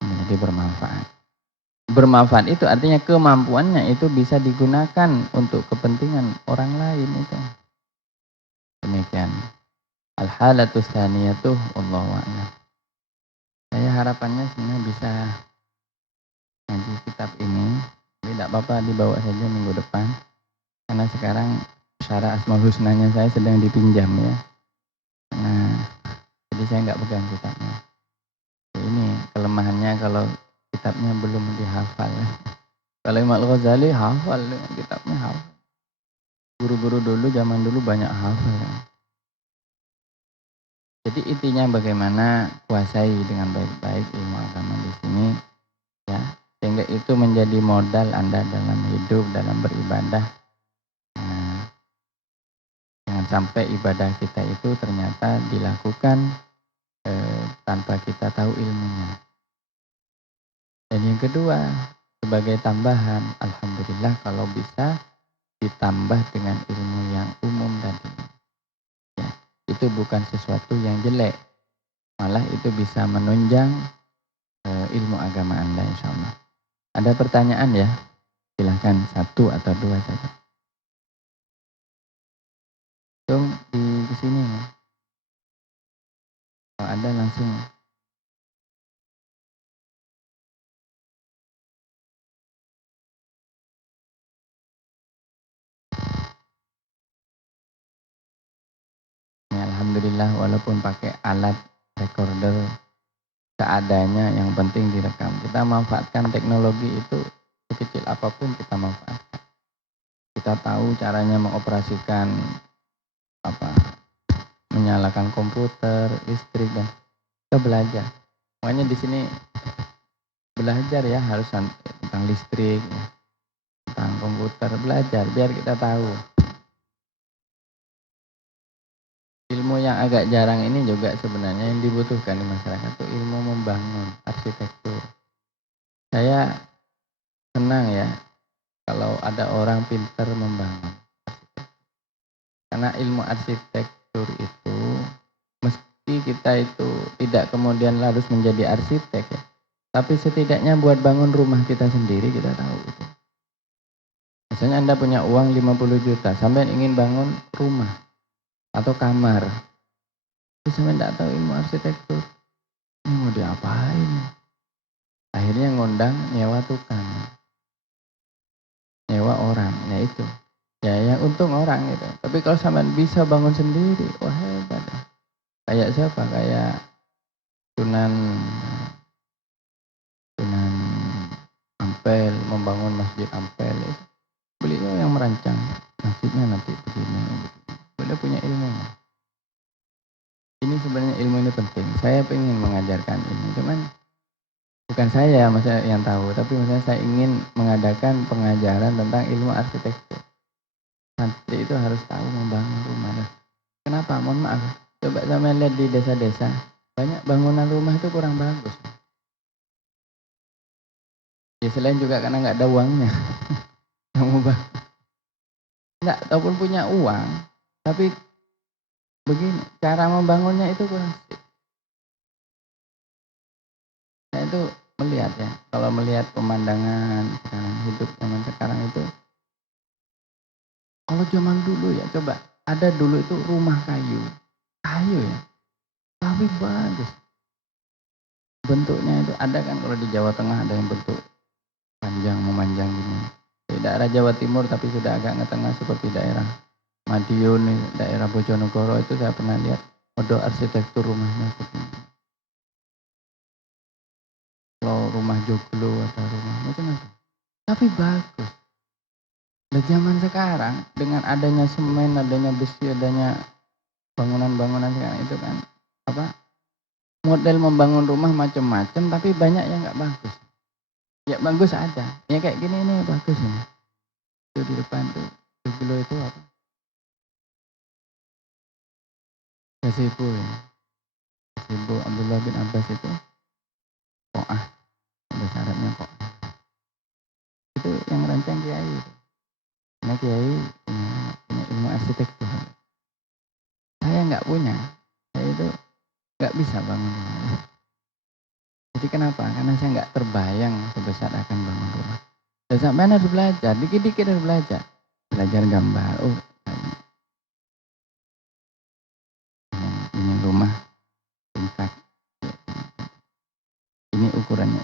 menjadi bermanfaat. Bermanfaat itu artinya kemampuannya itu bisa digunakan untuk kepentingan orang lain itu. Demikian. Al-halatu tsaniyatu wallahu a'lam. Saya harapannya sebenarnya bisa ngaji kitab ini, tapi tidak apa-apa dibawa saja minggu depan. Karena sekarang syarah Asmaul Husnanya saya sedang dipinjam ya. Nah, jadi saya nggak pegang kitabnya. Ini kelemahannya kalau kitabnya belum dihafal. Kalau Imam Al-Ghazali hafal, kitabnya hafal. Guru-guru dulu zaman dulu banyak hafal. Jadi intinya bagaimana kuasai dengan baik-baik ilmu agama di sini, ya, sehingga itu menjadi modal Anda dalam hidup, dalam beribadah. Nah, jangan sampai ibadah kita itu ternyata dilakukan tanpa kita tahu ilmunya. Dan yang kedua, sebagai tambahan, alhamdulillah kalau bisa ditambah dengan ilmu yang umum tadi. Ya, itu bukan sesuatu yang jelek, malah itu bisa menunjang ilmu agama Anda insya Allah. Ada pertanyaan ya? Silahkan satu atau dua saja. Langsung di sini ya. Kalau ada langsung. Ya, alhamdulillah walaupun pakai alat recorder seadanya, yang penting direkam. Kita manfaatkan teknologi itu sekecil apapun kita manfaatkan. Kita tahu caranya mengoperasikan apa, menyalakan komputer, listrik dan kita belajar. Makanya di sini belajar ya harus tentang listrik, ya, tentang komputer, belajar biar kita tahu. Ilmu yang agak jarang ini juga sebenarnya yang dibutuhkan di masyarakat itu ilmu membangun arsitektur. Saya senang ya kalau ada orang pintar membangun. Karena ilmu arsitektur itu mesti kita itu tidak kemudian harus menjadi arsitek ya. Tapi setidaknya buat bangun rumah kita sendiri kita tahu itu. Misalnya Anda punya uang 50 juta, sampai ingin bangun rumah atau kamar. Terus sampai tidak tahu ilmu arsitektur. Ini mau diapain? Akhirnya ngundang nyewa tukang. Nyewa orang, ya itu. Ya yang untung orang gitu. Tapi kalau sampai bisa bangun sendiri, wah hebat. Kayak siapa? Kayak Sunan Sunan Ampel, membangun Masjid Ampel itu. Beliau yang merancang masjidnya nanti begini. Beliau punya ilmunya. Ini sebenarnya ilmu ini penting. Saya ingin mengajarkan ini, cuman bukan saya maksudnya yang tahu, tapi maksudnya saya ingin mengadakan pengajaran tentang ilmu arsitektur. Santri itu harus tahu membangun rumah. Kenapa? Mohon maaf. Coba sama lihat di desa-desa, banyak bangunan rumah itu kurang bagus. Ya selain juga karena nggak ada uangnya. Yang mau bangun. Nggak, ataupun punya uang, tapi begini, cara membangunnya itu kurang. Saya itu melihat ya, kalau melihat pemandangan sekarang, hidup zaman sekarang itu, kalau zaman dulu ya coba, ada dulu itu rumah kayu, kayu ya, tapi bagus. Bentuknya itu ada kan kalau di Jawa Tengah ada yang bentuk panjang memanjang gini. Di daerah Jawa Timur tapi sudah agak ke tengah seperti daerah Madiun, daerah Bojonegoro itu saya pernah lihat model arsitektur rumahnya seperti ini. Kalau rumah joglo atau rumah macam-macam. Tapi bagus. Di zaman sekarang dengan adanya semen, adanya besi, adanya bangunan-bangunan sekarang itu kan apa? Model membangun rumah macam-macam tapi banyak yang nggak bagus. Ya bagus ada. Ya kayak gini ini bagus ini. Itu di depan tuh joglo itu apa? Gazebo ya. Gazebo Abdullah bin Abbas itu Koah. Ada syaratnya kok. Itu yang rancang Kiai. Karena Kiai punya ilmu arsitektur. Saya nggak punya. Saya itu nggak bisa bangun rumah. Jadi kenapa? Karena saya nggak terbayang sebesar akan bangun rumah. Dan sampai harus belajar, dikit-dikit harus belajar. Belajar gambar. Oh,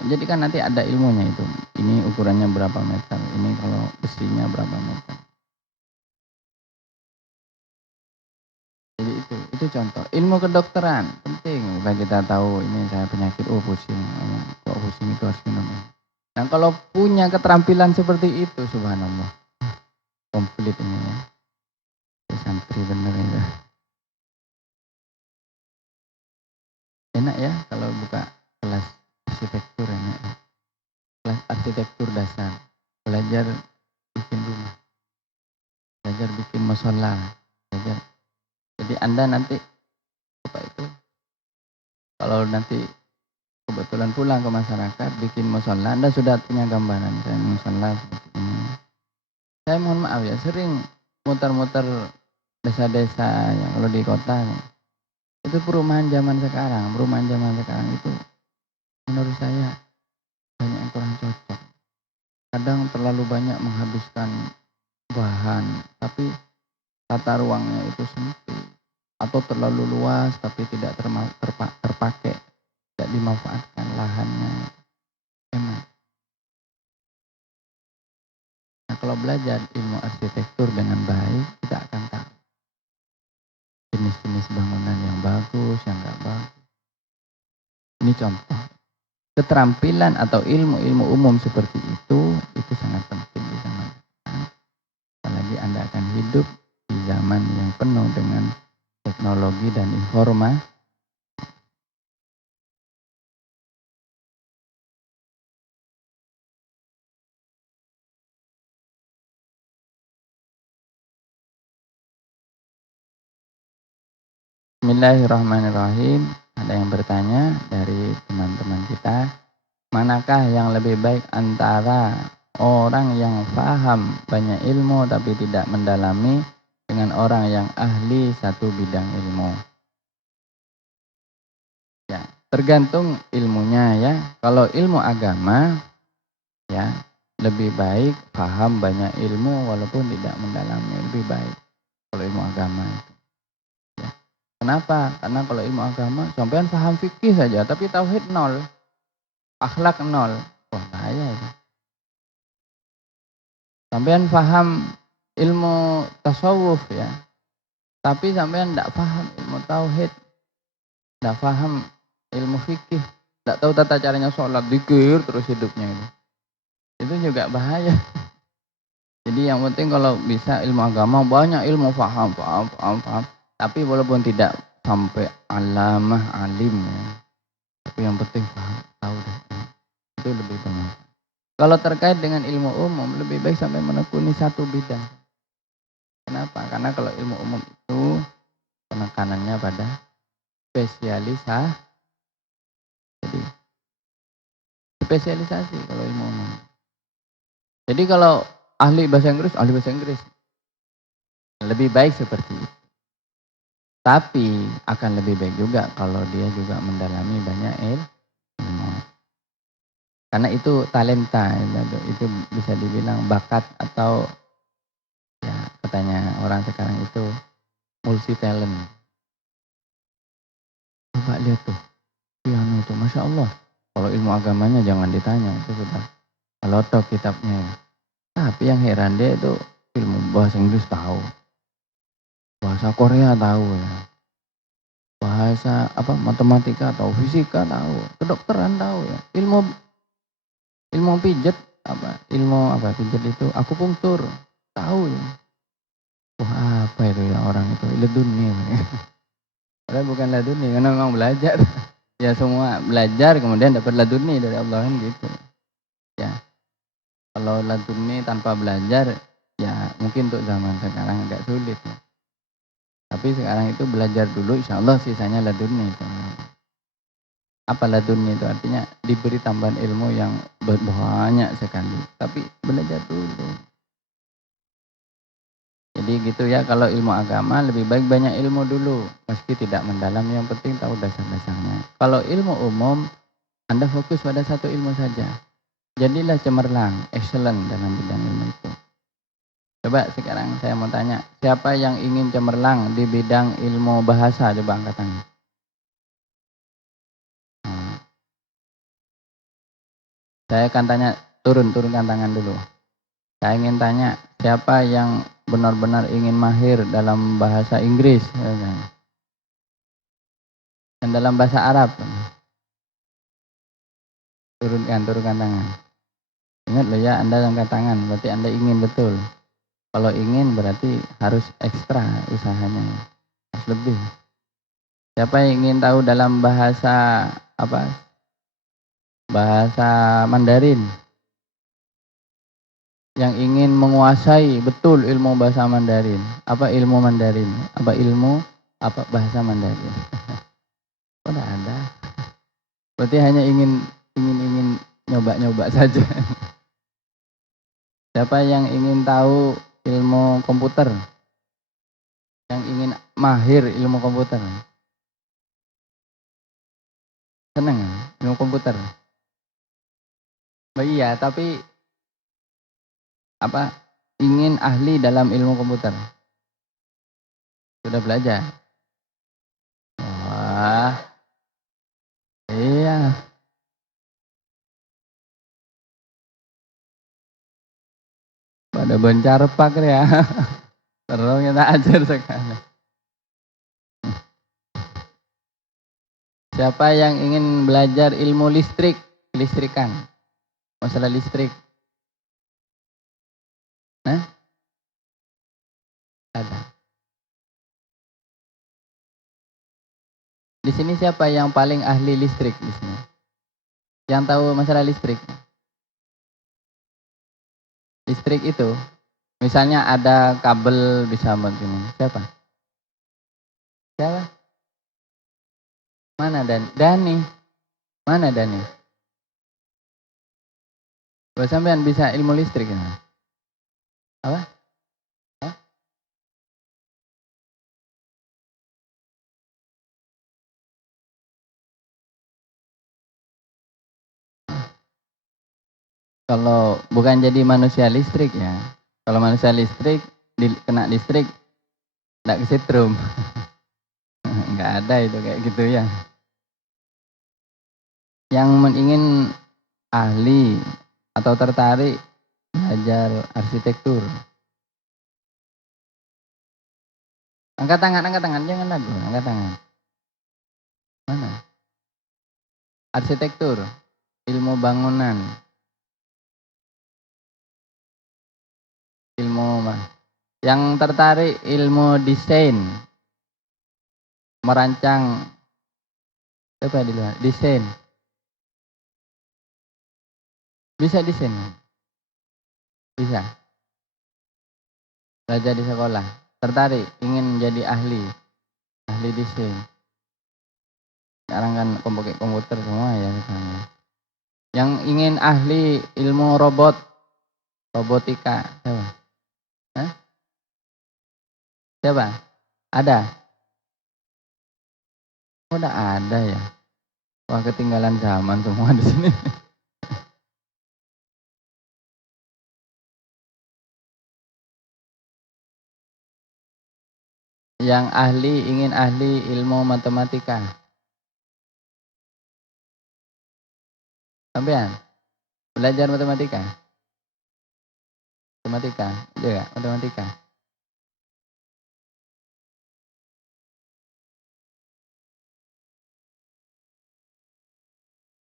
Jadi kan nanti ada ilmunya itu. Ini ukurannya berapa meter, ini kalau besinya berapa meter. Jadi itu contoh. Ilmu kedokteran penting. Supaya kita tahu ini saya penyakit, pusing. Kok pusing itu harus minum ini. Nah kalau punya keterampilan seperti itu, subhanallah. Komplit ini ya. Santri bener itu. Enak ya kalau buka kelas arsitektur enak ya. Kelas arsitektur dasar. Belajar bikin rumah. Belajar bikin musola. Belajar. Jadi Anda nanti apa itu? Kalau nanti kebetulan pulang ke masyarakat bikin musola, Anda sudah punya gambaran saya musola seperti ini. Saya mohon maaf ya, sering muter-muter desa-desa yang kalau di kota itu perumahan zaman sekarang itu menurut saya banyak yang kurang cocok. Kadang terlalu banyak menghabiskan bahan, tapi tata ruangnya itu sempit atau terlalu luas tapi tidak terpakai, tidak dimanfaatkan lahannya. Emang. Nah kalau belajar ilmu arsitektur dengan baik, kita akan tahu jenis-jenis bangunan yang bagus, yang enggak bagus. Ini contoh. Keterampilan atau ilmu-ilmu umum seperti itu sangat penting di zaman sekarang. Apalagi Anda akan hidup di zaman yang penuh dengan teknologi dan informasi. Bismillahirrahmanirrahim. Ada yang bertanya dari teman-teman kita, manakah yang lebih baik antara orang yang paham banyak ilmu tapi tidak mendalami dengan orang yang ahli satu bidang ilmu? Ya, tergantung ilmunya ya. Kalau ilmu agama ya lebih baik paham banyak ilmu walaupun tidak mendalami, lebih baik kalau ilmu agama itu. Ya. Kenapa? Karena kalau ilmu agama sampean paham fikih saja tapi tauhid nol, akhlak nol. Wah, bahaya itu. Sampean paham ilmu tasawuf ya, tapi sampean tidak paham ilmu tauhid, tidak paham ilmu fikih, tidak tahu tata caranya sholat, zikir terus hidupnya itu. Itu juga bahaya. Jadi yang penting kalau bisa ilmu agama banyak ilmu paham. Tapi walaupun tidak sampai alamah alim ya. Tapi yang penting paham, tahu deh. Itu lebih banyak. Kalau terkait dengan ilmu umum lebih baik sampai menekuni satu bidang. Kenapa? Karena kalau ilmu umum itu penekanannya pada spesialisasi. Jadi spesialisasi kalau ilmu umum. Jadi kalau ahli bahasa Inggris. Lebih baik seperti itu. Tapi akan lebih baik juga kalau dia juga mendalami banyak ilmu. Karena itu talenta, itu bisa dibilang bakat atau ya katanya orang sekarang itu multi talent. Coba lihat tuh, piano itu, Masya Allah. Kalau ilmu agamanya jangan ditanya, itu sudah melotok kitabnya. Tapi yang heran dia itu ilmu bahasa Inggris tahu, bahasa Korea tahu ya. Bahasa matematika tahu, fisika tahu, kedokteran tahu ya. Ilmu pijet pijet itu akupunktur tahu ya. Wah apa itu ya orang itu leduni. Padahal bukan leduni karena memang belajar. Ya semua belajar kemudian dapat leduni dari Allah kan gitu. Ya kalau leduni tanpa belajar ya mungkin untuk zaman sekarang agak sulit ya. Tapi sekarang itu belajar dulu insya Allah sisanya leduni itu. Apa ladunni itu artinya diberi tambahan ilmu yang banyak sekali. Tapi belajar dulu. Jadi gitu ya kalau ilmu agama lebih baik banyak ilmu dulu. Meski tidak mendalam yang penting tahu dasar-dasarnya. Kalau ilmu umum Anda fokus pada satu ilmu saja. Jadilah cemerlang, excellent dalam bidang ilmu itu. Coba sekarang saya mau tanya, siapa yang ingin cemerlang di bidang ilmu bahasa? Coba angkat tangan. Saya akan tanya, turunkan tangan dulu. Saya ingin tanya, siapa yang benar-benar ingin mahir dalam bahasa Inggris? Dan dalam bahasa Arab? Turunkan tangan. Ingat loh ya, Anda angkat tangan, berarti Anda ingin betul. Kalau ingin berarti harus ekstra usahanya, harus lebih. Siapa yang ingin tahu dalam bahasa apa? Bahasa Mandarin. Yang ingin menguasai betul ilmu bahasa Mandarin. Apa ilmu Mandarin? Apa bahasa Mandarin? Kok enggak ada? Berarti hanya ingin nyoba-nyoba saja. Siapa yang ingin tahu ilmu komputer? Yang ingin mahir ilmu komputer? Senang ya? Ilmu komputer? Oh iya, tapi apa? Ingin ahli dalam ilmu komputer? Sudah belajar? Wah, iya. Pada bencar pak ya. Terus kita ajar sekarang. Siapa yang ingin belajar ilmu listrikan? Masalah listrik. Nah, ada. Di sini siapa yang paling ahli listrik di sini? Yang tahu masalah listrik? Listrik itu, misalnya ada kabel bisa begini. Siapa? Siapa? Mana Dani? Mana Dani? Buat sampean bisa ilmu listrik ya? Apa? Hah? Kalau bukan jadi manusia listrik ya. Kalau manusia listrik, kena listrik, enggak kesetrum. Enggak ada itu kayak gitu ya. Yang ingin ahli atau tertarik belajar arsitektur. Angkat tangan, jangan ragu, angkat tangan. Mana? Arsitektur, ilmu bangunan, yang tertarik ilmu desain, merancang, apa di luar? Desain. Bisa desain? Bisa. Belajar di sekolah. Tertarik, ingin menjadi ahli desain. Sekarang kan komputer semua ya misalnya. Yang ingin ahli ilmu robotika, siapa? Hah? Siapa? Ada? Oh, udah ada ya. Wah, ketinggalan zaman semua di sini. Yang ingin ahli ilmu matematika. Sampean belajar matematika? Juga matematika.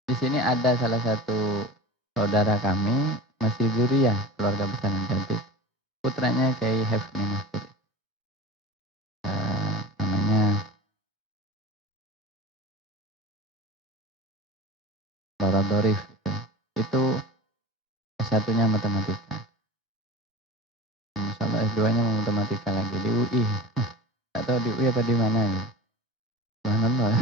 Di sini ada salah satu saudara kami, masih Zuriyah, keluarga besar yang cantik. Putranya Kiai Hefni Mastur. Namanya Baradorif. Itu S1-nya matematika. Insyaallah S2-nya mau matematika lagi di UI. Enggak tahu di UI apa di mana ya. Subhanallah.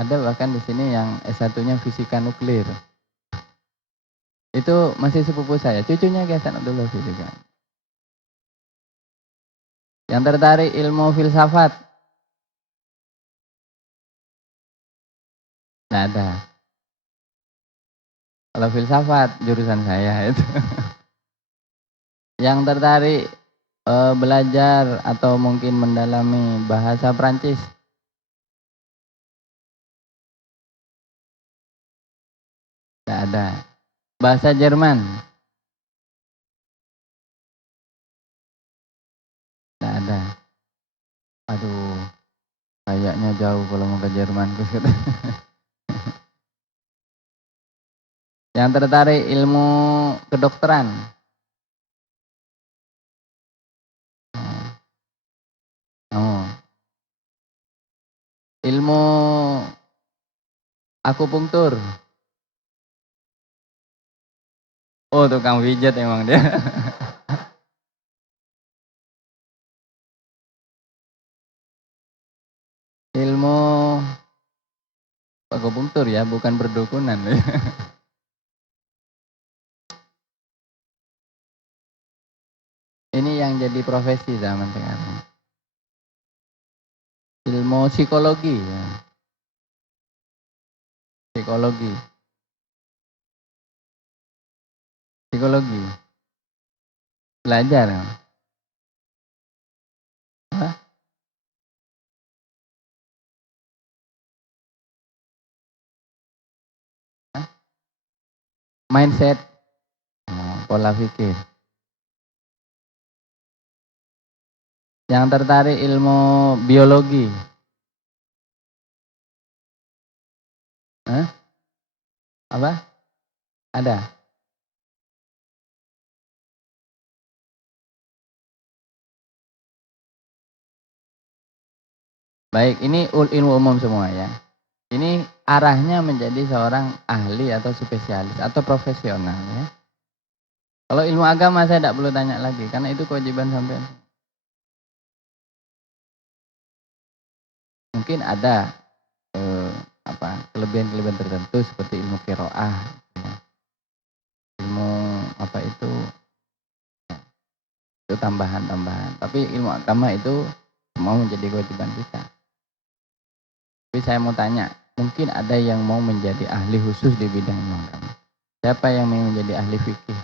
Ada bahkan di sini yang S1-nya fisika nuklir. Itu masih sepupu saya, cucunya Kiai Hasan Abdullah juga. Yang tertarik ilmu filsafat? Nggak ada. Kalau filsafat jurusan saya itu. Yang tertarik belajar atau mungkin mendalami bahasa Prancis? Nggak Tidak ada. Bahasa Jerman? Tidak ada. Aduh, kayaknya jauh kalau mau ke Jerman. Yang tertarik ilmu kedokteran? Oh. Ilmu akupunktur? Oh, tukang pijat emang dia. Ilmu akupunktur ya, bukan perdukunan. Ini yang jadi profesi zaman sekarang. Ilmu psikologi ya. Psikologi. Psikologi. Belajar. Hah? Hah? Mindset. Oh, pola pikir. Yang tertarik ilmu biologi? Hah? Apa? Ada? Baik, ini ilmu umum semua ya. Ini arahnya menjadi seorang ahli atau spesialis atau profesional ya. Kalau ilmu agama saya tidak perlu tanya lagi karena itu kewajiban sampean. Mungkin ada kelebihan-kelebihan tertentu seperti ilmu qiraah, ya. Ilmu apa itu tambahan-tambahan. Tapi ilmu agama itu semua menjadi kewajiban kita. Tapi saya mau tanya, mungkin ada yang mau menjadi ahli khusus di bidang ilmu agama. Siapa yang mau menjadi ahli fikih?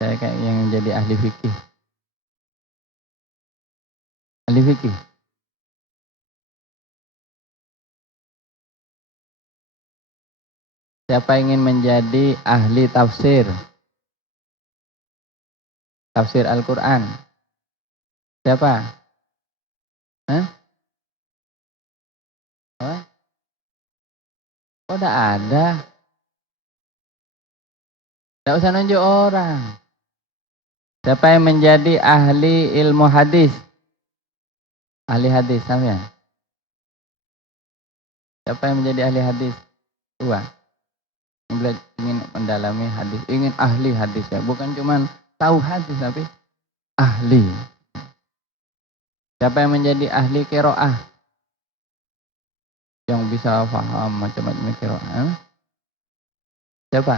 Saya kayak yang menjadi ahli fikih. Ahli fikih. Siapa ingin menjadi ahli tafsir? Tafsir Al-Quran. Siapa? Hah? Oh, udah ada. Tidak usah nunjuk orang. Siapa yang menjadi ahli ilmu hadis? Ahli hadis, sama ya? Siapa yang menjadi ahli hadis? Dua. Ingin mendalami hadis, ingin ahli hadis ya. Bukan cuma tahu hadis, tapi ahli. Siapa yang menjadi ahli qiraah? Yang bisa paham macam-macam qiraah. Siapa?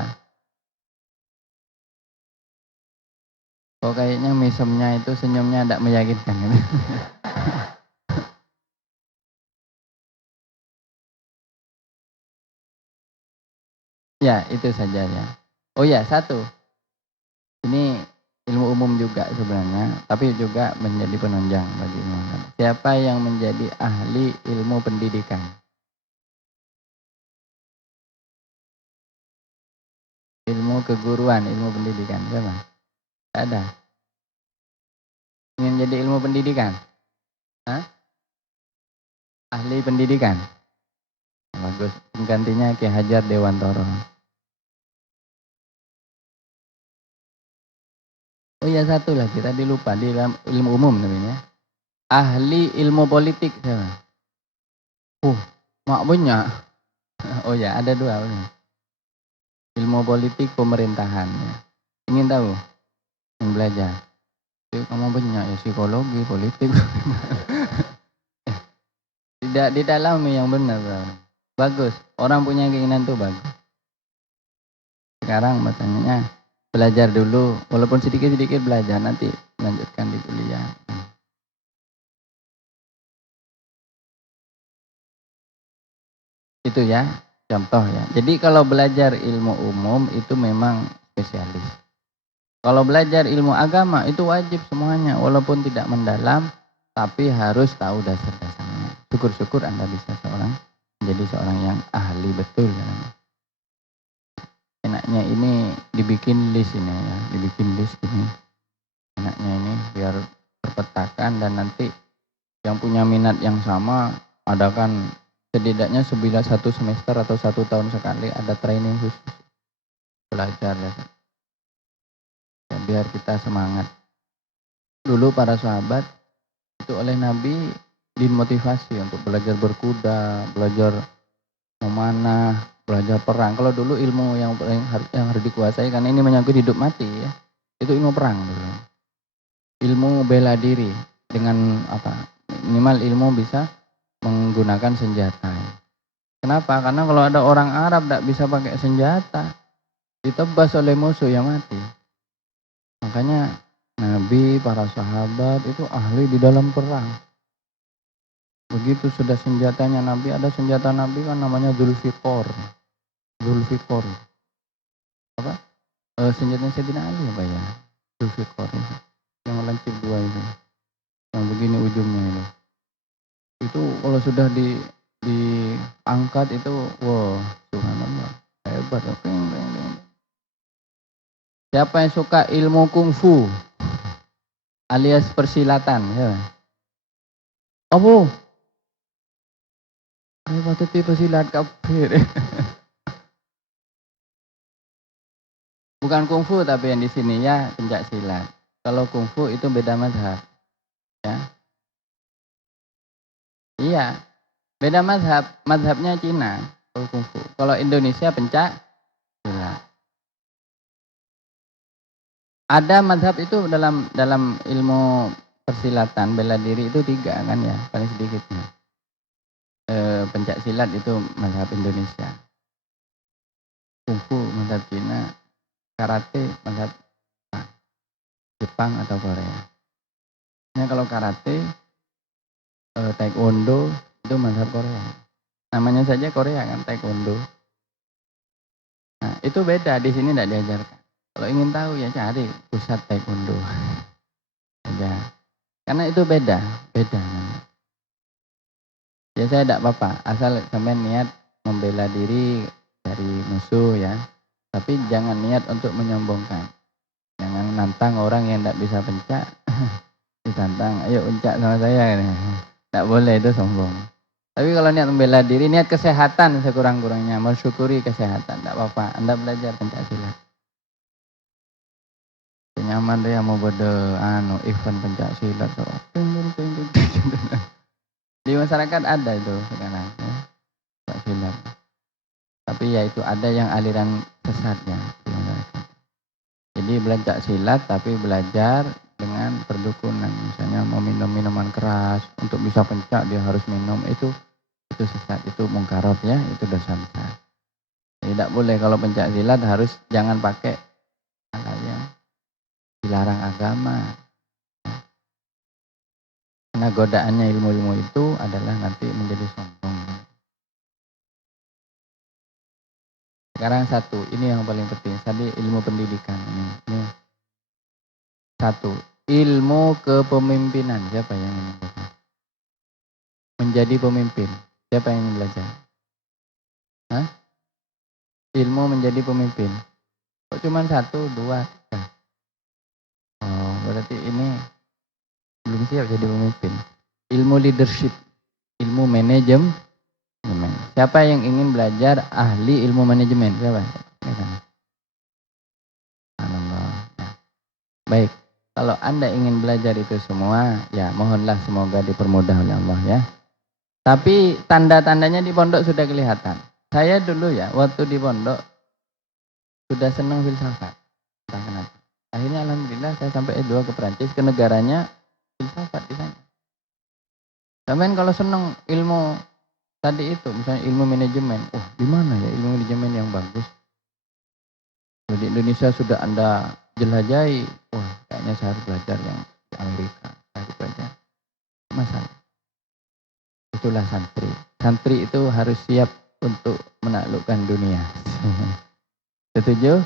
Kok kayaknya misemnya itu senyumnya tidak meyakinkan. Ya, itu saja ya. Oh ya, satu. Ini ilmu umum juga sebenarnya, tapi juga menjadi penunjang bagi ilmu agama. Siapa yang menjadi ahli ilmu pendidikan? Ilmu keguruan, ilmu pendidikan. Siapa? Tidak ada. Ingin jadi ilmu pendidikan? Hah? Ahli pendidikan? Bagus. Penggantinya Ki Hajar Dewantoro. Oh iya, satu lagi tadi lupa di dalam ilmu umum namanya. Ahli ilmu politik siapa? Mak punya. Oh ya, ada dua. Ilmu politik pemerintahan. Ya. Ingin tahu? Yang belajar. Kamu banyak ya psikologi, politik. Tidak didalami yang benar, bro. Bagus. Orang punya keinginan tuh bagus. Sekarang bertanya belajar dulu, walaupun sedikit-sedikit belajar, nanti melanjutkan di kuliah. Itu ya, contoh ya. Jadi kalau belajar ilmu umum itu memang spesialis. Kalau belajar ilmu agama itu wajib semuanya, walaupun tidak mendalam, tapi harus tahu dasar-dasarnya. Syukur-syukur Anda bisa seorang menjadi seorang yang ahli betul. Enaknya ini dibikin list ini ya, dibikin list ini. Enaknya ini biar terpetakan dan nanti yang punya minat yang sama adakan setidaknya satu semester atau 1 tahun sekali ada training khusus belajar ya. Ya, biar kita semangat. Dulu para sahabat itu oleh Nabi dimotivasi untuk belajar berkuda, belajar memanah, belajar perang. Kalau dulu ilmu yang harus dikuasai karena ini menyangkut hidup mati ya. Itu ilmu perang dulu. Ilmu bela diri dengan apa? Minimal ilmu bisa menggunakan senjata. Kenapa? Karena kalau ada orang Arab tidak bisa pakai senjata, ditebas oleh musuh yang mati. Makanya Nabi, para sahabat itu ahli di dalam perang. Begitu sudah senjatanya Nabi, ada senjata Nabi kan namanya Zulfikor. Zulfikor. Apa? Senjatanya Sayyidina Ali apa ya? Zulfikor itu. Yang lancip dua itu. Yang begini ujungnya itu. Itu kalau sudah diangkat itu, wow, subhanallah. Hebat. Siapa yang suka ilmu kungfu alias persilatan? Ya. Apa? Ayo patut persilat kabeh. Bukan kungfu tapi yang di sini ya pencak silat. Kalau kungfu itu beda mazhab. Ya. Iya, beda mazhab. Mazhabnya Cina. Kalau kungfu. Kalau Indonesia pencak silat. Ada mazhab itu dalam ilmu persilatan bela diri itu 3 kan ya paling sedikitnya. Pencak silat itu mazhab Indonesia. Kungfu mazhab Cina. Karate mazhab Jepang atau Korea. Nah kalau karate, taekwondo itu mazhab Korea. Namanya saja Korea kan taekwondo. Nah itu beda, di sini tidak diajarkan. Kalau ingin tahu ya cari pusat taekwondo. Ya. Karena itu beda. Ya saya tidak apa-apa, asal sampai niat membela diri dari musuh ya. Tapi jangan niat untuk menyombongkan. Jangan nantang orang yang tidak bisa pencak. Ditantang, ayo pencak sama saya. Tidak boleh, itu sombong. Tapi kalau niat membela diri, niat kesehatan sekurang-kurangnya, mensyukuri kesehatan, tidak apa-apa. Anda belajar pencak silat. Nyaman deh mau beda event pencak silat. Di masyarakat ada itu sekarang ya, pencak silat. Tapi ya itu ada yang aliran sesatnya di masyarakat. Jadi belajar silat tapi belajar dengan perdukunan. Misalnya mau minum minuman keras, untuk bisa pencak dia harus minum, itu sesat, itu mungkarot ya, itu dosa besar. Tidak boleh kalau pencak silat harus jangan pakai hal yang dilarang agama. Karena godaannya ilmu-ilmu itu adalah nanti menjadi sombong. Sekarang satu, ini yang paling penting. Tadi ilmu pendidikan. Ini satu, ilmu kepemimpinan. Siapa yang ingin belajar? Menjadi pemimpin. Siapa yang ingin belajar? Hah? Ilmu menjadi pemimpin. Kok cuma 1, 2, 3? Oh, berarti ini belum siap jadi pemimpin. Ilmu leadership, ilmu manajemen. Siapa yang ingin belajar ahli ilmu manajemen? Siapa? Allah. Ya. Baik, kalau Anda ingin belajar itu semua, ya mohonlah semoga dipermudah oleh Allah ya. Tapi tanda-tandanya di pondok sudah kelihatan. Saya dulu ya, waktu di pondok sudah senang filsafat. Entah kenapa. Akhirnya alhamdulillah saya sampai S2 ke Perancis, ke negaranya filsafat di sana. Sampai kalau senang ilmu tadi itu, misalnya ilmu manajemen. Di mana ya ilmu manajemen yang bagus? Di Indonesia sudah Anda jelajahi. Kayaknya saya harus belajar yang di Amerika. Saya harus belajar. Masalah. Itulah santri. Santri itu harus siap untuk menaklukkan dunia. Setuju?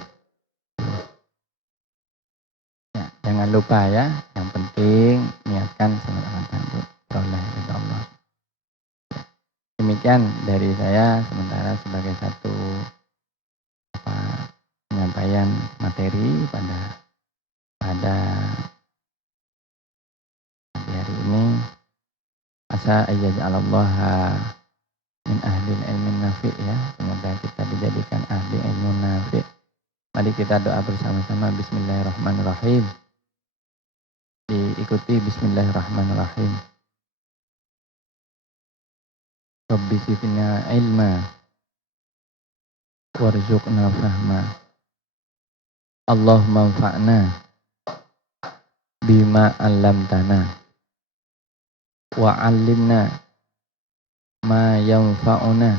Ya, jangan lupa ya. Yang penting niatkan semata-mata untuk peroleh ridha Allah. demikian dari saya sementara sebagai satu penyampaian materi pada hari ini. Asa ayyaj'alallaha min ahli ilmin nafi' ya. Semoga kita dijadikan ahli ilmu nafi'. Mari kita doa bersama-sama. Bismillahirrahmanirrahim. Diikuti Bismillahirrahmanirrahim. Rabbi zidna ilma warzuqna fahma. Allahumma anfa'na bima 'allamtana wa 'allimna ma yanfa'una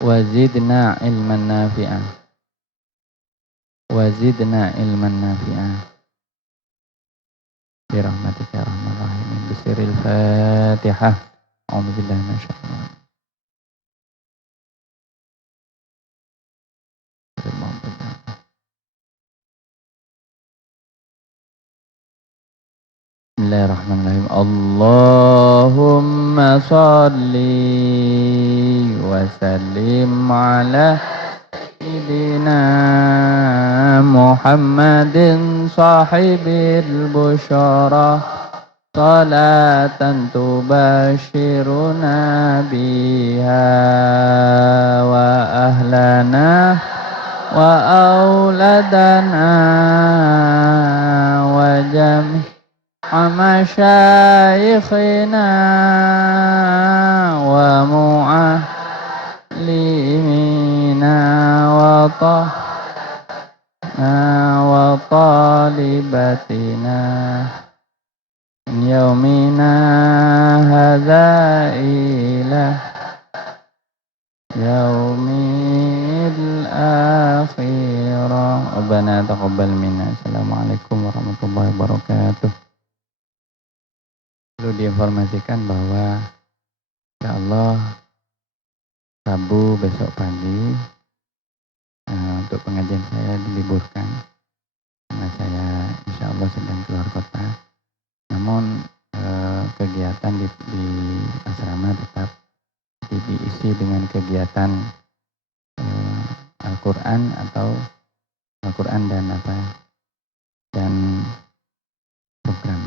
wa zidna ilman nafi'a wa zidna ilman nafi'a bi rahmatika ya arhamar rahimin. Bisiril Fatihah. A'udzubillahi minasyaitonir rajim. Bismillahirrahmanirrahim. Allahumma salli wa sallim ala sayyidina Muhammadin sahibil busyara salatan tubashiruna biha wa ahlana wa auladana wa jami' masyayikhina wa mu'allimina wa talibatina min yaumina hadza ila yaumil akhirah. Rabbana taqabbal minna. Assalamualaikum warahmatullahi wabarakatuh. Perlu diinformasikan bahwa insya Allah Rabu besok pagi untuk pengajian saya diliburkan karena saya insya Allah sedang keluar kota. Namun kegiatan di asrama tetap diisi dengan kegiatan Al-Quran atau Al-Quran dan program.